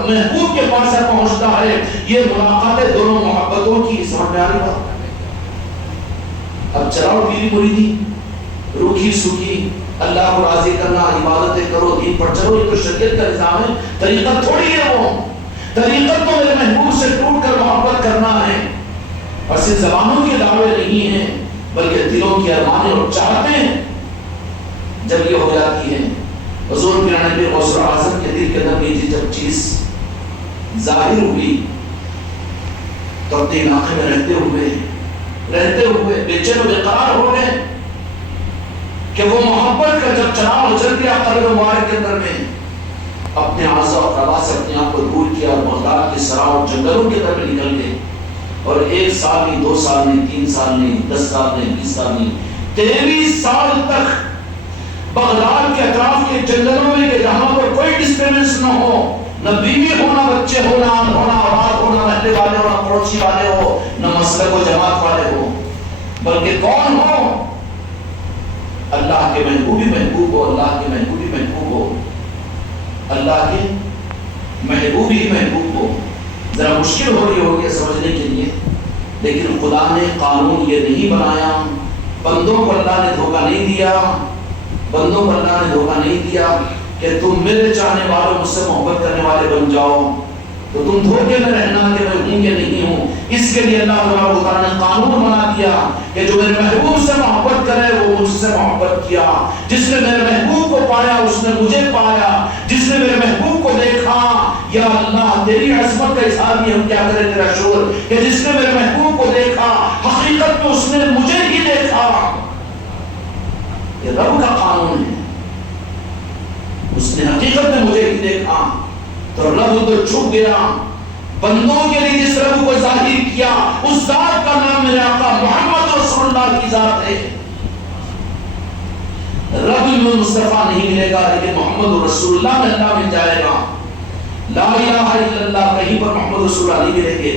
محبوب کے پاس سے پہنچتا ہے۔ یہ ملاقات دونوں محبتوں کی سمجھ میں آ رہی بات؟ اب چلاؤ پیری مریدی، روکھی سوکھی، اللہ کو راضی کرنا، عبادتیں کرو، دین پر چلو، یہ تو شریعت کا نظام ہے، طریقت تھوڑی ہے۔ وہ طریقت تو میرے محبوب سے ٹوٹ کر محبت کرنا ہے، اور صرف زبانوں کے دعوے نہیں ہیں بلکہ دلوں کی ارمانیں اور چاہتیں جب یہ ہو جاتی ہیں۔ حضور پیران پیر غوث اعظم کے دل کے اندر یہ جب چیز ظاہر ہوئی تو اپنے علاقے میں رہتے ہوئے بے چین و بے قرار ہو گئے کہ وہ محبت کا جب چناؤ چل گیا قلب مبارک کے اندر میں، اپنے اعضاء اور روا سے اپنے آپ کو دور کیا اور بغداد کے صحرا اور جنگلوں کے اندر میں نکل گئے، اور 1 سال نہیں، 2 سال نہیں، 3 سال نہیں، 10 سال نہیں، 20 سال نہیں، 23 سال تک بغداد کے اطراف کے جنگلوں میں کہ جہاں پر کوئی ڈسٹربنس نہ ہو، نہ بیوی ہو، نہ بچے ہو، نہ آن ہو، نہ اولاد ہو، نہ محلے والے ہو، نہ پڑوسی والے ہو، نہ مسلک و جماعت والے ہو، بلکہ کون ہو؟ اللہ کے محبوبی محبوب ہو، اللہ کے محبوبی محبوب ہو، اللہ کے محبوبی محبوب ہو۔ ذرا مشکل ہو رہی ہوگی سمجھنے کے لیے، لیکن خدا نے قانون یہ نہیں بنایا، بندوں کو اللہ نے دھوکہ نہیں دیا، بندوں کو اللہ نے دھوکہ نہیں دیا کہ تم میرے چاہنے والوں مجھ سے محبت کرنے والے بن جاؤ، تو تم دھوکے میں رہنا کہ میں ہوں کہ نہیں ہوں۔ اس کے لیے اللہ تعالیٰ نے قانون بنا دیا کہ جو میرے محبوب سے محبت کرے وہ مجھ سے محبت کیا، جس نے میرے محبوب کو پایا اس نے مجھے پایا، جس نے میرے محبوب کو دیکھا، یا اللہ تیری عظمت کا اظہار بھی ہم کیا کریں تیرا شکر کہ جس نے میرے محبوب کو دیکھا حقیقت میں اس نے مجھے ہی دیکھا۔ یہ رب کا قانون ہے، اس نے حقیقت میں مجھے ہی دیکھا، تو رب تو چھپ گیا۔ بندوں کے لیے جس رب کو ظاہر کیا اس ذات کا نام میرے آقا محمد رسول اللہ کی ذات ہے۔ رب میں مصطفیٰ نہیں ملے گا لیکن محمد رسول اللہ میں اللہ مل جائے گا۔ لا الہ الا اللہ کہیں پر محمد رسول اللہ نہیں ملیں گے،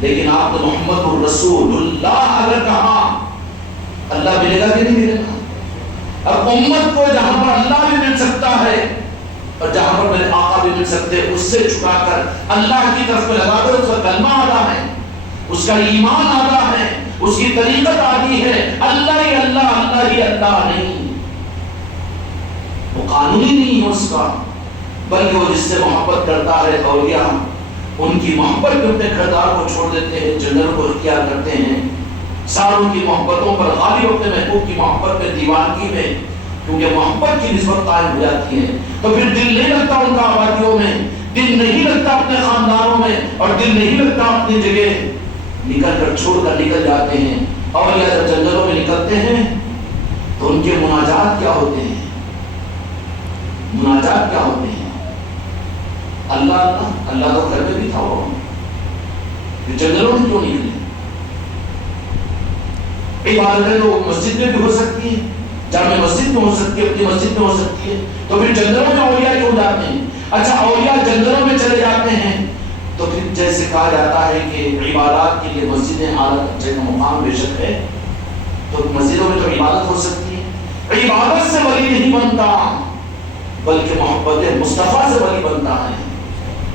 لیکن آپ نے محمد رسول اللہ اگر کہا اللہ ملے گا کہ نہیں ملے گا؟ اب امت کو جہاں پر اللہ بھی مل سکتا ہے، اور جہاں پر میرے آقا بھی مل سکتے اس سے چھٹا کر اللہ کی طرف میں لگا دو. اس کا کلمہ آدھا ہے, اس کا ایمان آدھا ہے, اس کی طریقت آدھی ہے, اللہ ہی اللہ, اللہ ہی اللہ نہیں. وہ قانونی نہیں ہے اس کا, بلکہ وہ جس سے محبت کرتا ہے اولیاء ان کی محبت میں اپنے کردار کو چھوڑ دیتے ہیں, جنرل کو اختیار کرتے ہیں, ساروں کی محبتوں پر غالب اپنے محبوب کی محبت میں, دیوانگی میں, کیونکہ محبت کی نسبت قائم ہو جاتی ہے. تو پھر دل نہیں لگتا ان کا آبادیوں میں, دل نہیں لگتا اپنے خاندانوں میں, اور دل نہیں لگتا اپنی جگہ, نکل کر چھوڑ کر نکل جاتے ہیں. اولیاء جب جنگلوں میں نکلتے ہیں تو ان کے مناجات کیا ہوتے ہیں, مناجات کیا ہوتے ہیں؟ اللہ اللہ, اللہ تو گھر میں بھی تھا, وہ جنگلوں میں کیوں نکلے؟ عبادتیں تو مسجد میں بھی ہو سکتی ہے, جامع مسجد میں ہو سکتی ہے, اپنی مسجد میں ہو سکتی ہے, تو پھر جنگلوں میں اولیاء کیوں جاتے ہیں؟ اچھا اولیاء جنگلوں میں چلے جاتے ہیں تو پھر جیسے کہا جاتا ہے کہ عبادات کے لیے مسجدیں اعلیٰ جگہ مقام بے شک ہے, تو مسجدوں میں تو عبادت ہو سکتی ہے. عبادت سے ولی نہیں بنتا بلکہ محبت مصطفیٰ سے ولی بنتا ہے.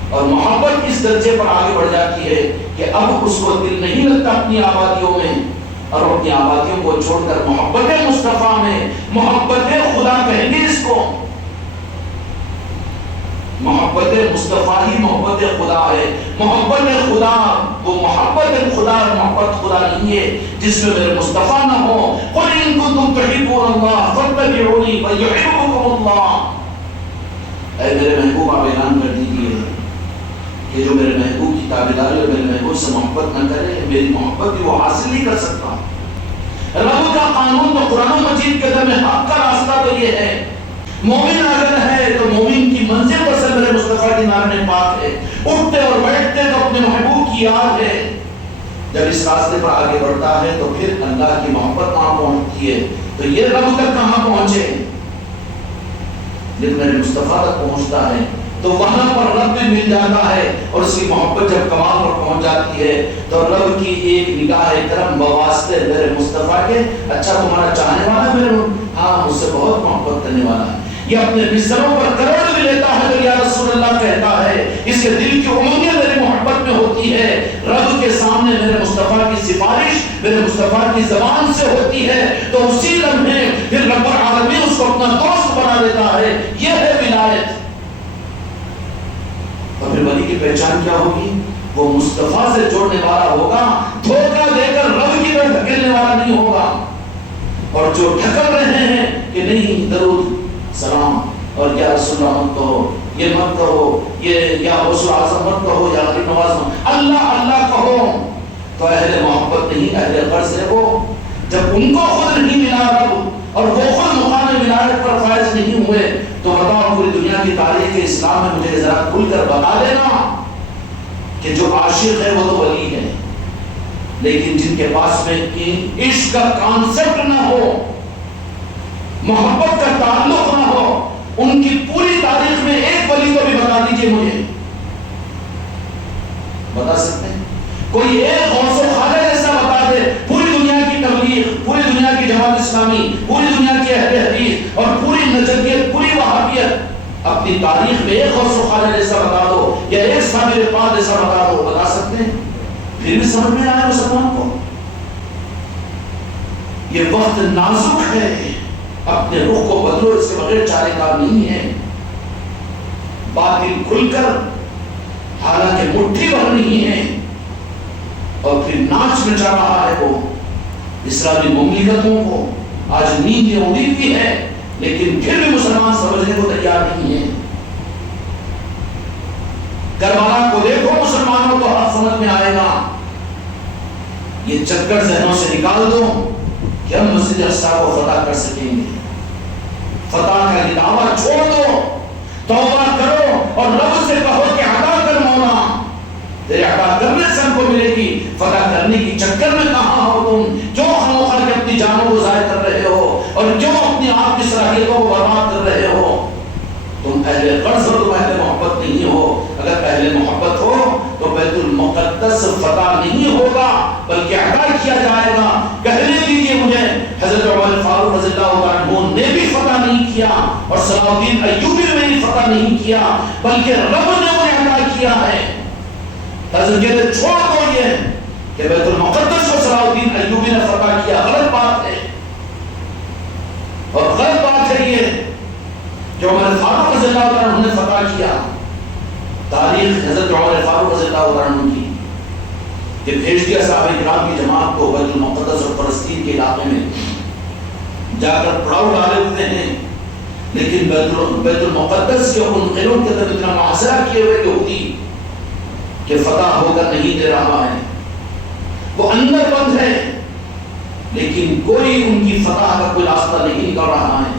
اور محبت اس درجے پر آگے بڑھ جاتی ہے کہ اب اس کو دل نہیں لگتا اپنی آبادیوں میں, اور اپنی آبادیوں کو چھوڑ کر محبت مصطفیٰ میں, محبت خدا کہیں گے اس کو, محبت مصطفیٰ ہی محبت خدا ہے. محبت خدا وہ محبت خدا, محبت خدا نہیں ہے جس میں میرے مصطفیٰ نہ ہو. قل ان کنتم تحبون اللہ فاتبعونی یحببکم اللہ. اے میرے محبوب آپ اعلان کر دیجیے کہ جو میرے محبوب کی تابعداری اور میرے محبوب سے محبت نہ کرے, میری محبت بھی وہ حاصل نہیں کر سکتا. رب کا قانون تو قرآن مجید کے در میں حق کا راستہ تو یہ ہے, مومن اگر ہے تو مومن کی منزل پر سے میرے مصطفیٰ کی نام پاک ہے, اٹھتے اور بیٹھتے تو اپنے محبوب کی یاد ہے. جب اس راستے پر آگے بڑھتا ہے تو پھر اللہ کی محبت وہاں پہنچتی ہے. تو یہ رب تک کہاں پہنچے, جب میرے مصطفیٰ تک پہنچتا ہے تو وہاں پر رب بھی مل جاتا ہے, اور اس کی محبت جب کمال پر پہنچ جاتی ہے تو رب کی ایک نگاہ کرم بواسطے میرے مصطفیٰ کے, اچھا تمہارا چاہنے والا میرے, ہاں مجھ سے بہت محبت کرنے والا ہے. یہ اپنے بستروں پر کروڑ بھی لیتا ہے تو یا رسول اللہ کہتا ہے اس کے دل کی امنگیں میری محبت میں ہوتی ہے. رب کے سامنے میرے مصطفیٰ کی سفارش میرے مصطفیٰ کی زبان سے ہوتی ہے, تو اسی لمحے پھر رب العالمین اس کو اپنا دوست بنا دیتا ہے. یہ ہے ولایت. اور پھر ولی کی پہچان کیا ہوگی؟ وہ مصطفیٰ سے جوڑنے والا ہوگا, دھوکہ دے کر رب کی طرف دھکیلنے والا نہیں ہوگا. اور جو ٹھکر رہے ہیں کہ نہیں درود سلام اور یا رسول اللہ مت کہو, یہ مت کہو, یہ یا رسول اعظم مت کہو, یا غریب نواز اللہ اللہ کہو, تو اہل محبت نہیں, اہل قرض ہے وہ. جب ان کو خود نہیں ملا رب اور وہ خود مقام ولایت پر فائز نہیں ہوئے, تو بتاؤ پوری دنیا کی تاریخ اسلام میں مجھے ذرا کھل کر بتا دینا کہ جو عاشق ہے وہ تو ولی ہے, لیکن جن کے پاس میں عشق کا کانسیپٹ نہ ہو, محبت کا تعلق نہ ہو, ان کی پوری تاریخ میں ایک ولی کو بھی بتا دیجئے مجھے, بتا سکتے ہیں کوئی ایک غوث و خواجہ جیسا بتا دے. پوری دنیا کی تبلیغ, پوری دنیا کی جماعت اسلامی, پوری دنیا کی اہل حدیث اور پوری نجدیت, پوری وہابیت اپنی تاریخ میں ایک غوث و خواجہ جیسا بتا دو یا ایک صابر پاک جیسا بتا دو, بتا سکتے ہیں؟ پھر بھی سمجھ میں آیا مسلمان کو. یہ وقت نازک ہے, اپنے روح کو بدلو, اس کے بغیر چارے کار نہیں ہے. باطل کھل کر حالانکہ مٹھی بھر نہیں ہے, اور پھر ناچ نچا رہا ہے وہ اسلامی مملکتوں کو. آج نیند اڑی بھی ہے لیکن پھر بھی مسلمان سمجھنے کو تیار نہیں ہے. کربلا کو دیکھو مسلمانوں کو حق سمجھ میں آئے گا. یہ چکر ذہنوں سے نکال دو کہ ہم مسجد اقصی کو فتح کر سکیں گے. فتح کا دعویٰ چھوڑ دو, توبہ کرو اور رب سے کہو کہ عطا کر مولا, تیرے عطا کرنے سے ہم کو ملے گی. فتح کرنے کی چکر میں کہاں ہو تم, کیوں خاموخواہ کے اپنی جانوں کو ضائع کر رہے ہو, اور کیوں اپنی آپ کی صلاحیتوں کو برباد کر رہے ہو. تم اہل قرض ہو, تم اہل محبت نہیں ہو. اگر اہل محبت ہو تو بیت المقدس فتح نہیں ہوگا بلکہ عطا کیا جائے گا. کہنے دیجیے مجھے, حضرت عمر فاروق رضی اللہ عنہ نے بھی فتح نہیں کیا, اور صلاح الدین ایوبی نے میری فتح نہیں کیا بلکہ رب نے انہیں عطا کیا ہے۔ حضرت کہتے چھوڑ دو یہ کہ بیت المقدس کو صلاح الدین ایوبی نے فتح کیا، غلط بات ہے، اور غلط بات ہے یہ جو عمر فاروق رضی اللہ عنہ نے فتح کیا۔ تاریخ حضرت عمر فاروق رضی اللہ عنہ کی کہ بھیج دیا صحابہ کرام کی جماعت کو بیت المقدس اور فلسطین کے علاقے میں جا کر پڑاؤ ڈالے ہوئے ہیں، لیکن بیت المقدس کے ان قلعوں کے اندر اتنا محاصرہ کیے ہوئے یہودی کہ فتح ہو کر نہیں دے رہا ہے، وہ اندر بند ہے لیکن کوئی ان کی فتح کا کوئی راستہ نہیں نکل رہا ہے،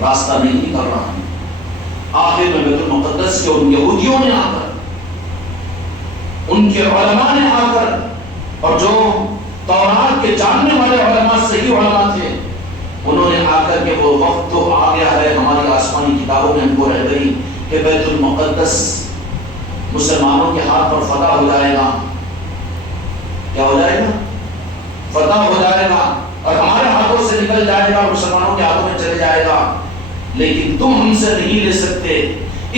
راستہ نہیں نکل رہا ہے۔ آخر میں بیت المقدس کے ان یہودیوں نے آ کر، ان کے علماء نے آ کر، اور جو تورات کے جاننے والے علماء، صحیح علماء تھے، انہوں نے آ کر کے وہ وقت تو آ گیا ہے، ہماری آسمانی کتابوں میں ہم کو رہ گئی کہ بیت المقدس مسلمانوں کے ہاتھ پر فتح ہو جائے گا۔ کیا ہو جائے گا؟ فتح ہو جائے گا، اور ہمارے ہاتھوں سے نکل جائے گا اور مسلمانوں کے ہاتھوں میں چلے جائے گا، لیکن تم ہم سے نہیں لے سکتے۔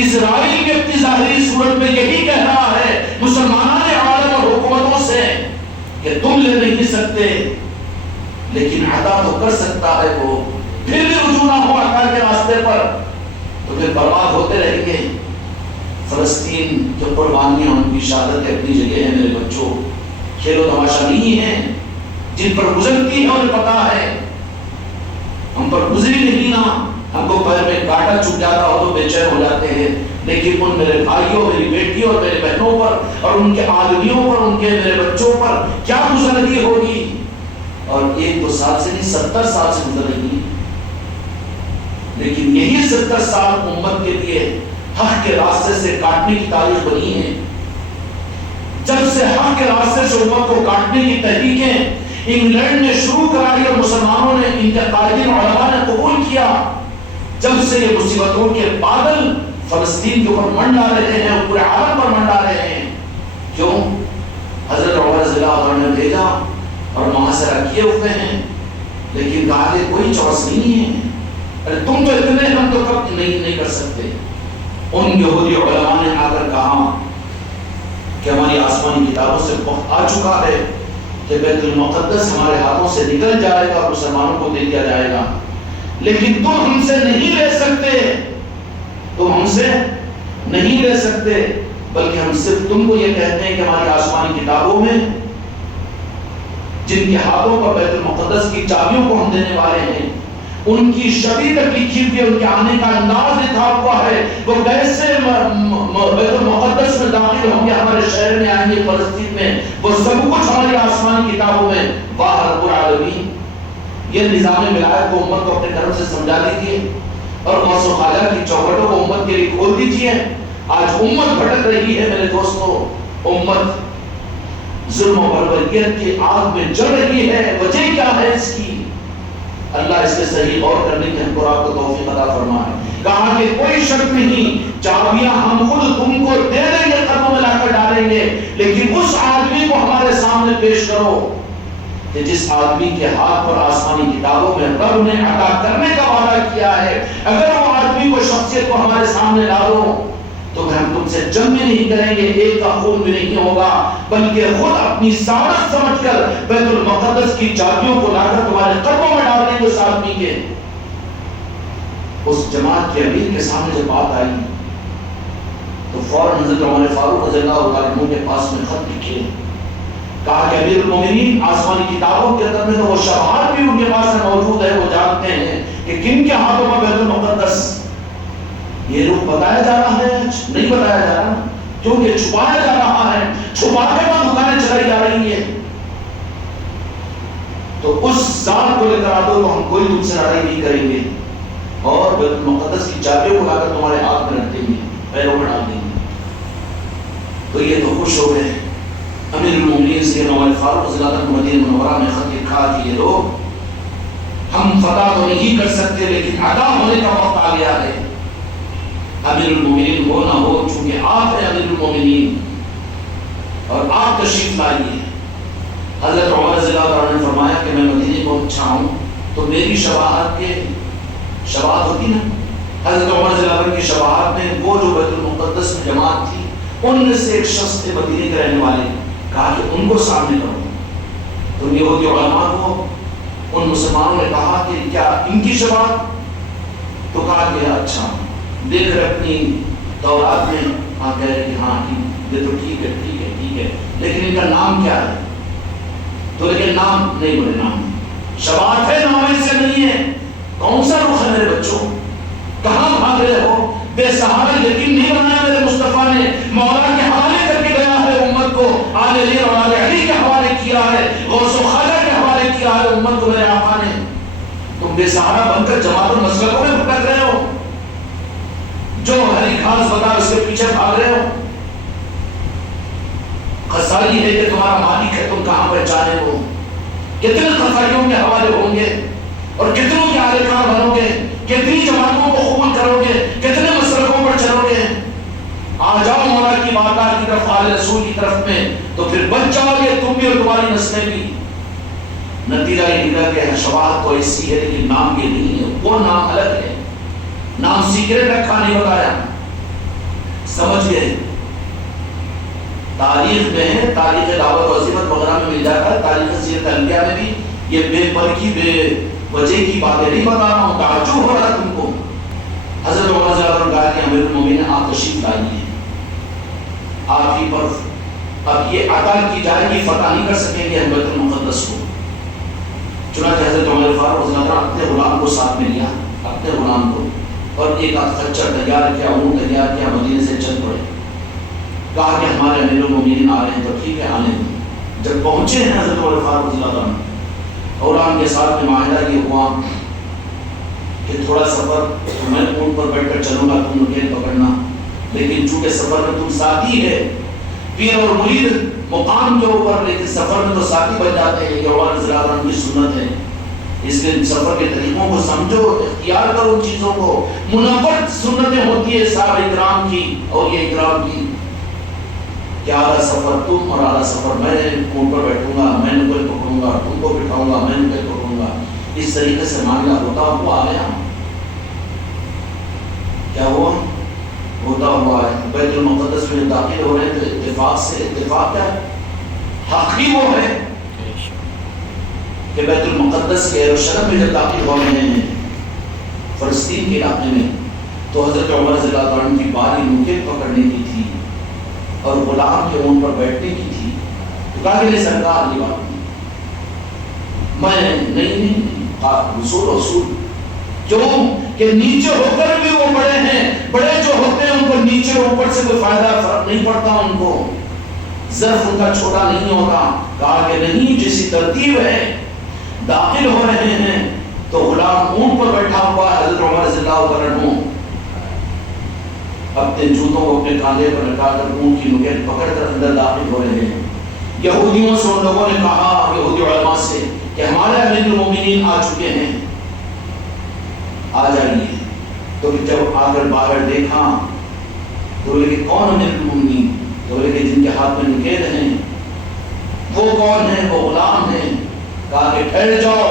اسرائیل بھی اپنی ظاہری صورت میں یہی کہہ رہا ہے مسلمانوں نے عالم اور حکومتوں سے کہ تم لے نہیں سکتے، لیکن عطا تو کر سکتا ہے وہ، پھر بھی رجوع نہ ہو عطا کے راستے پر تو پھر برباد ہوتے رہیں گے۔ فلسطین جو قربانیاں، ان کی شہادت اپنی جگہ ہے میرے بچوں، کھیل و تماشا نہیں ہے، جن پر گزرتی ہے انہیں پتا ہے، ہم پر گزری نہیں نا، ہم کو پیر میں کانٹا چپ جاتا ہو تو بے چین ہو جاتے ہیں، لیکن ان میرے بھائیوں، میری بیٹیوں اور میرے بہنوں پر اور ان کے آدمیوں پر، ان کے میرے بچوں پر کیا گزرگی ہوگی، اور 1-2 سال سے نہیں 70 سال سے گزر رہی ہے، لیکن یہی 70 سال امت کے لیے حق کے راستے سے کاٹنے کی تاریخ بنی ہے۔ جب سے حق کے راستے سے امت کو کاٹنے کی تحریکیں انگلینڈ نے شروع کرائی اور مسلمانوں نے، ان کے قائدین علماء نے قبول کیا، جب سے یہ مصیبتوں کے بادل فلسطین کے اوپر منڈا رہے ہیں، پورے عالم پر منڈا رہے ہیں۔ کیوں؟ حضرت عمر رضی اللہ عنہ نے بھیجا اور محاصرہ کیے ہوئے ہیں، لیکن کہا کہ کوئی چوس نہیں ہے، ارے تم تو اتنے، ہم تو کب نہیں کر سکتے۔ ان یہودی علماء نے آ کر کہا کہ ہماری آسمانی کتابوں سے وقت آ چکا ہے کہ بیت المقدس ہمارے ہاتھوں سے نکل جائے گا اور مسلمانوں کو دے دیا جائے گا، لیکن تم ہم سے نہیں لے سکتے، تم ہم سے نہیں لے سکتے، بلکہ ہم صرف تم کو یہ کہتے ہیں کہ ہماری آسمانی کتابوں میں جن کے ہاتھوں پر بیت المقدس کی چابیوں کو ہم دینے والے ہیں، ان کی شبیہ تک لکھی ہوئی، ان کے آنے کا انداز لکھا ہوا ہے، وہ کیسے بیت المقدس میں داخل ہوں گے، ہمارے شہر میں آئیں گے، فلسطین میں، وہ سب کچھ ہماری آسمانی کتابوں میں۔ واہ رب العالمین، یہ نظام ولایت کو امت کو اپنے طرف سے سمجھا دیجیے، اور غوث و خواجہ کی چوکھٹوں کو امت کے لیے کھول دیجیے۔ آج امت بھٹک رہی ہے میرے دوستو، امت ظلم و بربریت کی آگ میں جل رہی ہے، وجہ کیا ہے اس کی؟ اللہ اس کے صحیح غور کرنے کی ہم کو آپ کو توفیق عطا فرمائے۔ کہا کہ کوئی شک نہیں، چابیاں ہم خود تم کو دے دیں گے، قدموں میں لا کر ڈالیں گے، لیکن اس آدمی کو ہمارے سامنے پیش کرو کہ جس آدمی کے ہاتھ پر آسمانی کتابوں میں رب نے عطا کرنے کا وعدہ کیا ہے، اگر وہ آدمی کو، شخصیت کو ہمارے سامنے ڈالو تو ہم تم سے جنگ بھی نہیں کریں گے، ایک کا خون بھی نہیں ہوگا، بلکہ خود اپنی سعادت سمجھ کر بیت المقدس کی چابیوں کو لا کر تمہارے قدموں میں ڈال دیں گے اس آدمی کے۔ اس جماعت کے امیر کے سامنے جب بات آئی تو فوراً حضرت عمر فاروق رضی اللہ عنہ کے پاس میں خط لکھے، کہا کہ امیر المومنین، آسمانی کتابوں کے اندر میں تو وہ شواہد بھی ان کے پاس موجود ہے، وہ جانتے ہیں کہ کن کے ہاتھوں میں بیت المقدس، یہ لوگ بتایا جا رہا ہے، نہیں بتایا جا رہا، کیونکہ چھپایا جا رہا ہے، چھپا کے بعد دکانیں چلائی جا رہی ہیں، تو اس ذات کو لے کر آدھو تو ہم کوئی تم سے لڑائی نہیں کریں گے، اور بیت المقدس کی چابیوں کو لا کر تمہارے ہاتھ میں رکھ دیں گے، پیروں میں ڈال دیں گے۔ تو یہ تو خوش ہو گئے۔ امیر المومنین سیدنا عمر فاروق رضی اللہ عنہ مدینہ منورہ میں خط لکھا کہ یہ لوگ، ہم فتح تو نہیں کر سکتے لیکن عطا ہونے کا وقت آ گیا ہے، امیر المومنین ہو نہ ہو، چونکہ آپ ہیں امیر المومنین اور آپ تشریف لائیے۔ حضرت عمر رضی اللہ عنہ نے فرمایا کہ میں مدینے پہنچا ہوں تو میری شفاعت کے شفاعت ہوتی نا. حضرت عمر رضی اللہ عنہ کی شفاعت میں وہ جو بیت المقدس میں جماعت تھی ان میں سے ایک شخص تھے مدینے کے رہنے والے, کہا کہ ان کو سامنے کرو. تو یہودی علماء کو ان مسلمانوں نے کہا کہ کیا ان کی شفاعت؟ تو کہا کہ اچھا, دیکھ رہے اپنی تورات میں کہہ رہے کہ ہاں یہ تو ٹھیک ہے ٹھیک ہے ٹھیک ہے, لیکن ان کا نام کیا ہے؟ تو لیکن نام نہیں بولے, نام شفاعت ہے نام اس سے نہیں ہے. کون سا رخ ہے میرے بچوں؟ کہاں بھاگ رہے ہو؟ بے سہارا یقین نہیں بنایا میرے مصطفیٰ نے, مولا کے حوالے کر کے گیا ہے امت کو, آل علی اور آل علی کے حوالے کیا ہے, غوث و خواجہ کے حوالے کیا ہے امت کو میرے آقا نے. تم بے سہارا بن کر جماعت المسلکوں میں بھٹک رہے ہو, جو ہری گھاس بتا اس کے پیچھے بھاگ رہے ہو. خسائی ہے کہ تمہارا مالک ہے, تم کہاں پہچانے ہو؟ کتنے خسائیوں کے حوالے ہوں گے اور کتنوں کے آلے کار بنو گے, کتنی جماعتوں کو قبول کرو گے, کتنے مسلکوں پر چلو گے. آ جاؤ مولا کی بارگاہ کی طرف, آل رسول کی طرف میں, تو پھر بچ جاؤ گے تم بھی اور تمہاری نسلیں بھی. نتیجہ یہ نکلا کہ شفاعت تو ایسی ہے لیکن نام یہ نہیں ہے, وہ نام الگ ہے, نام سیکرٹ رکھا نہیں بتایا. سمجھ گئے؟ تاریخ میں ہے, تاریخ دعوت و عظیمت وغیرہ میں مل جاتا ہے, تاریخ سیرت انبیاء میں بھی. یہ بے پرکی بے وجہ کی باتیں نہیں بتا رہا ہوں, تعجب ہو رہا ہے تم کو. حضرت عمر رضی اللہ عنہ کہا کہ امیر المومنین آپ تشریف لائیے, آپ ہی پر اب یہ عطا کی جائے گی, فتح نہیں کر سکیں گے ہم بیت المقدس کو. چنانچہ حضرت عمر فاروق رضی اللہ عنہ اپنے غلام کو ساتھ میں لیا, اپنے غلام کو, اور ایک خچر تیار کیا, اونٹ تیار کیا, مدینے سے چل پڑے. کہا کہ ہمارے امیر المومنین آ رہے ہیں, تو ٹھیک ہے آنے دیں. جب پہنچے ہیں حضرت عمر فاروق رضی اللہ عنہ, غلام کے ساتھ میں معاہدہ یہ ہوا کہ تھوڑا سفر میں اونٹ پر بیٹھ کر چلوں گا, تم نکیل پکڑنا, لیکن چونکہ سفر میں تم ساتھی ہے, پیر اور مرید مقام کے اوپر, لیکن سفر میں تو ساتھی بن جاتے ہیں. یہ عمر رضی اللہ عنہ کی سنت ہے, اس لیے سفر کے طریقوں کو سمجھو, اختیار کرو ان چیزوں کو. منفرد سنتیں ہوتی ہے صاحب اکرام کی اور یہ اکرام کی, کہ اعلیٰ سفر تم اور اعلیٰ سفر میں, اونٹ پر بیٹھوں گا, میں نکل پکڑوں گا, تم کو بٹھاؤں گا, میں نکل پکڑوں گا. اس طریقے سے معاملہ ہوتا ہوا آیا. کیا ہوا؟ ہوتا ہوا ہے. بیت المقدس میں داخل ہو رہے ہیں تو اتفاق سے, اتفاق کیا ہے؟ حق ہی وہ ہے کہ بیت المقدس کے یروشلم میں جب داخل ہو رہے ہیں فلسطین کے علاقے میں, تو حضرت عمر رضی اللہ عنہ کی باری نکیل پکڑنے کی تھی اور غلام کے اونٹ پر بیٹھنے کی تھی. تو کہا کہ نہیں سرکار یہ بات میں نہیں, رسول رسول. کیوں کہ نیچے ہو کر بھی وہ بڑے ہیں, بڑے جو ہوتے ہیں ان کو نیچے اوپر سے کوئی فائدہ فرق نہیں پڑتا, ان کو ظرف ان کا چھوٹا نہیں ہوتا. کہا کہ نہیں, جیسی ترتیب ہے داخل ہو رہے ہیں تو غلام اونٹ پر بیٹھا ہوا ہے, حضرت عمر رضی اللہ عنہ اپنے جوتوں کو اپنے کاندھے پر لٹا کر اونٹ کی نکیل پکڑ کر اندر داخل ہو رہے ہیں. یہودیوں سے ان لوگوں نے کہا, یہودی علماء سے, کہ ہمارے امیر المومنین آ چکے ہیں, آ جائیے. تو جب آ کر باہر دیکھا تو بولے کہ کون امیر المومنین؟ تو بولے کہ جن کے ہاتھ میں نکیل ہیں وہ کون ہیں؟ وہ غلام ہیں. کہا کہ ٹھہر جاؤ.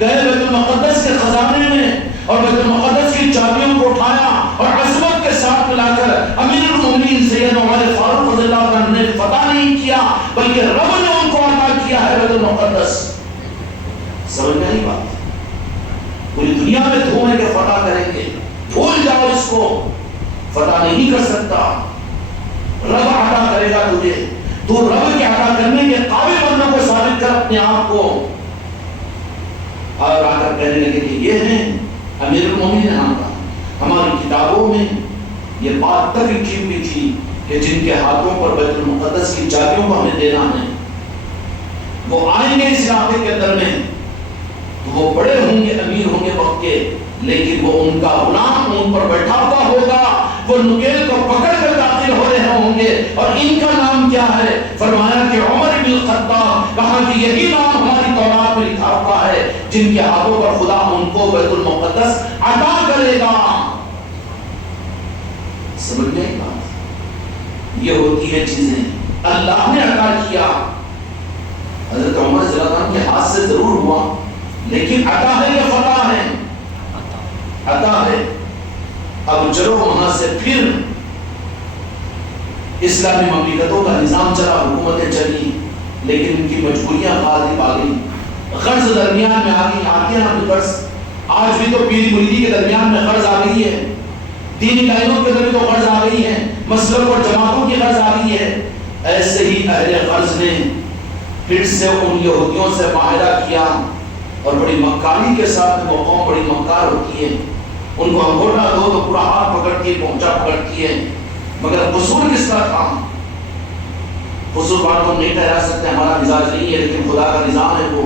گئے بیت المقدس کے خزانے میں اور بیت المقدس کی چابیوں کو اٹھایا اور عظمت کے ساتھ ملا کر امیر المومنین سید عمر فاروق رضی اللہ عنہ نے فتح نہیں کیا, بلکہ رب نے ان کو عطا کیا ہے بیت المقدس. سمجھ میں نہیں بات؟ پوری دنیا میں دھونے کے فتح کریں گے, بھول جاؤ اس کو, فتح نہیں کر سکتا. رب عطا کرے گا تجھے, تو رب کے عطا کرنے کے قابل بننے کو ثابت کر اپنے آپ کو. اور آ کر کہنے لگے کہ یہ ہیں امیر المومنین. ہماری کتابوں میں یہ بات تک لکھی ہوئی تھی کہ جن کے ہاتھوں پر بیت المقدس کی چابیوں کو ہمیں دینا ہے وہ آئیں گے اس علاقے کے اندر میں, تو وہ بڑے ہوں گے, امیر ہوں گے وقت کے, لیکن وہ ان کا غلام ان پر بیٹھا ہوا ہوگا, وہ نکیل کو پکڑ کر داخل ہو رہے ہوں گے. اور ان کا نام کیا ہے؟ فرمایا کہ عمر بن الخطاب. کہا کہ یہی نام ہماری تورات میں لکھا ہوا ہے, جن کے ہاتھوں پر خدا ان کو بیت المقدس عطا کرے گا. سمجھ گئے بات؟ یہ ہوتی ہے چیزیں اللہ نے عطا کیا. حضرت عمر رضی اللہ عنہ کے ہاتھ سے ضرور ہوا, لیکن عطا ہے یا فتح ہے؟ عطا ہے. اب چلو وہاں سے پھر اسلامی مملکتوں کا نظام چلا، حکومتیں چلی، لیکن ان کی مجبوریاں غالب آ گئی، قرض درمیان میں آ گئی. آتی ہے نا قرض، آج بھی تو پیری مریدی کے درمیان میں قرض آ گئی ہے، دینی لائنوں کے اندر بھی تو قرض آ گئی ہے، مسلک اور جماعتوں کی قرض آ گئی ہے. ایسے ہی اہل قرض نے پھر سے ان یہودیوں سے معاہدہ کیا، اور بڑی مکاری کے ساتھ وہ قوم بڑی مکار ہوتی ہے، ان کو انگوٹا دو تو پورا ہاتھ پکڑتی ہے، پہنچا پکڑتی ہے. مگر قصور کس کا تھا؟ قصور بات تو نہیں ٹھہرا سکتے، ہمارا مزاج نہیں ہے، لیکن خدا کا نظام ہے. وہ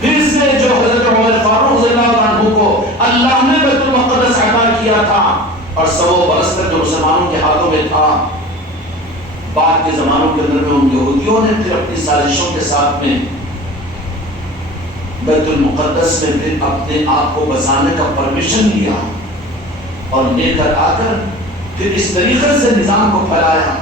پھر سے جو حضرت عمر فاروق رضی اللہ عنہ کو اللہ نے بیت المقدس عطا کیا تھا اور 100 برس تک جو مسلمانوں کے ہاتھوں میں تھا، بعد کے زمانوں کے اندر میں ان یہودیوں نے پھر اپنی سازشوں کے ساتھ میں بیت المقدس میں پھر اپنے آپ کو بسانے کا پرمیشن لیا، اور لے کر آ کر پھر اس طریقے سے نظام کو پھیلایا.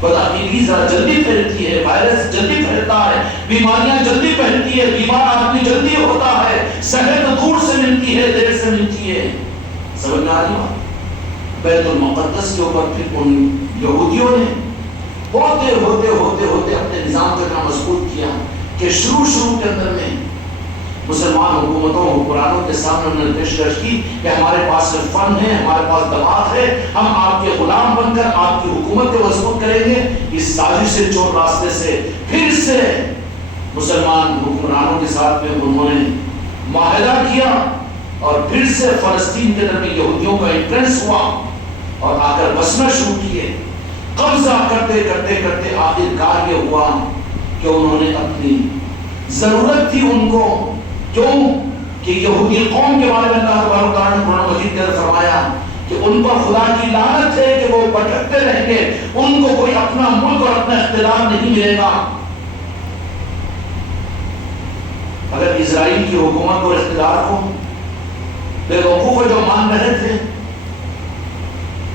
بدعقیدگی ذرا جلدی پھیلتی ہے، وائرس جلدی پھیلتا ہے، بیماریاں جلدی پھیلتی ہے، بیمار آدمی جلدی ہوتا ہے، صحت دور سے ملتی ہے، دیر سے ملتی ہے. سمجھ میں آ رہی بات؟ بیت المقدس کے اوپر پھر ان یہودیوں نے ہوتے ہوتے ہوتے ہوتے اپنے نظام کو اتنا مضبوط کیا کہ شروع کے اندر میں مسلمان حکومتوں حکمرانوں کے سامنے انہوں نے پیشکش کی کہ ہمارے پاس فن ہے، ہمارے پاس دماغ ہے، ہم آپ کے غلام بن کر آپ کی حکومت کو مضبوط کریں گے. اس سازش سے چور راستے سے پھر سے مسلمان حکمرانوں کے ساتھ میں انہوں نے معاہدہ کیا، اور پھر سے فلسطین کے اندر میں یہودیوں کا انفلوئنس ہوا اور آ کر بسنا شروع کیے. قبضہ کرتے کرتے کرتے آخرکار یہ ہوا کہ انہوں نے اپنی ضرورت تھی ان کو، کیوں کہ یہودی قوم کے بارے میں اللہ تبارک و تعالیٰ نے قرآن مجید کے اندر فرمایا کہ ان پر خدا کی لعنت ہے کہ وہ بھٹکتے رہیں گے، ان کو کوئی اپنا ملک اور اپنا اقتدار نہیں ملے گا. اگر اسرائیل کی حکومت اور اقتدار کو بے وقوف جو مان رہے تھے،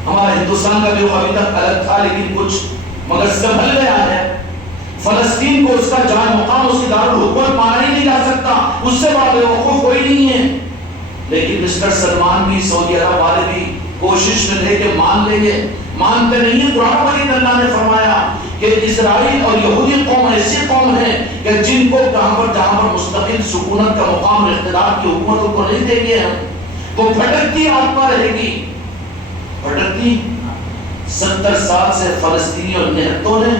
ہمارا ہندوستان کا بھی ابھی تک الگ تھا لیکن کچھ مگر سنبھل گیا ہے. فلسطین کو اس کا جائے مقام، اس کی دارالحکومت مانا ہی نہیں جا سکتا، اس سے بڑا بے وقوف کوئی نہیں ہے. لیکن مسٹر سلمان بھی، سعودی عرب والے بھی کوشش میں تھے کہ مان لیں گے، مانتے نہیں ہیں. قرآن مجید اللہ نے فرمایا کہ اسرائیل اور یہودی قوم ایسی قوم ہے کہ جن کو جہاں پر مستقل سکونت کا مقام اور اقتدار کی حکومت ان کو نہیں دیں گے، وہ بھٹکتی آتما رہے گی. بھٹکتی 70 سال سے فلسطینی اور نہتوں نے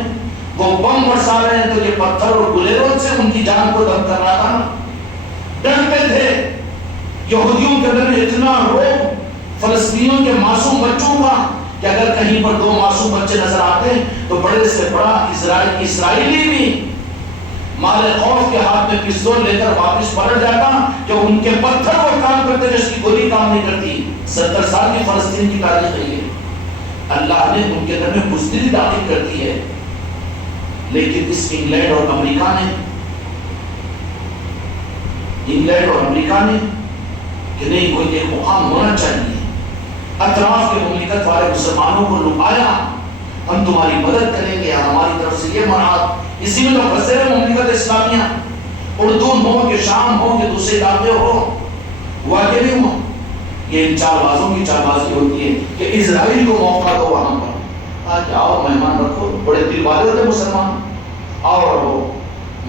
وہ بم برسا رہے ہیں تو یہ پتھر اور گلیروں سے ان کی جان کو دم کر رہا تھا. ڈرتے تھے. یہودیوں کے اندر اتنا روب فلسطینیوں کے معصوم بچوں کا کہ اگر کہیں پر 2 معصوم بچے نظر آتے تو بڑے سے بڑا اسرائیلی بھی مال خوف کے ہاتھ میں پستول لے کر واپس پلٹ جاتا کہ ان کے پتھر وہ کام کرتے جس کی گولی کام نہیں کرتی. 70 سال کی فلسطین کی تاریخ ہے یہ. اللہ نے ان کے اندر میں بزدلی داخل کر دی ہے. لیکن اس انگلینڈ اور امریکہ نے کہ نہیں کوئی ایک مقام ہونا چاہیے، اطراف کے مملکت والے مسلمانوں کو لپایا، ہم تمہاری مدد کریں گے، ہماری طرف سے یہ مراد. اسی میں تو پھنسے ہوئے مملکت اسلامیہ، اردن ہو کہ شام ہو کہ دوسرے علاقے ہو، ہوا کہ نہیں ہوا. یہ ان چار بازوں کی چار بازی ہوتی ہے کہ اسرائیل کو موقع دو وہاں پر، آج آؤ مہمان رکھو. بڑے دل والے ہوتے مسلمان، اور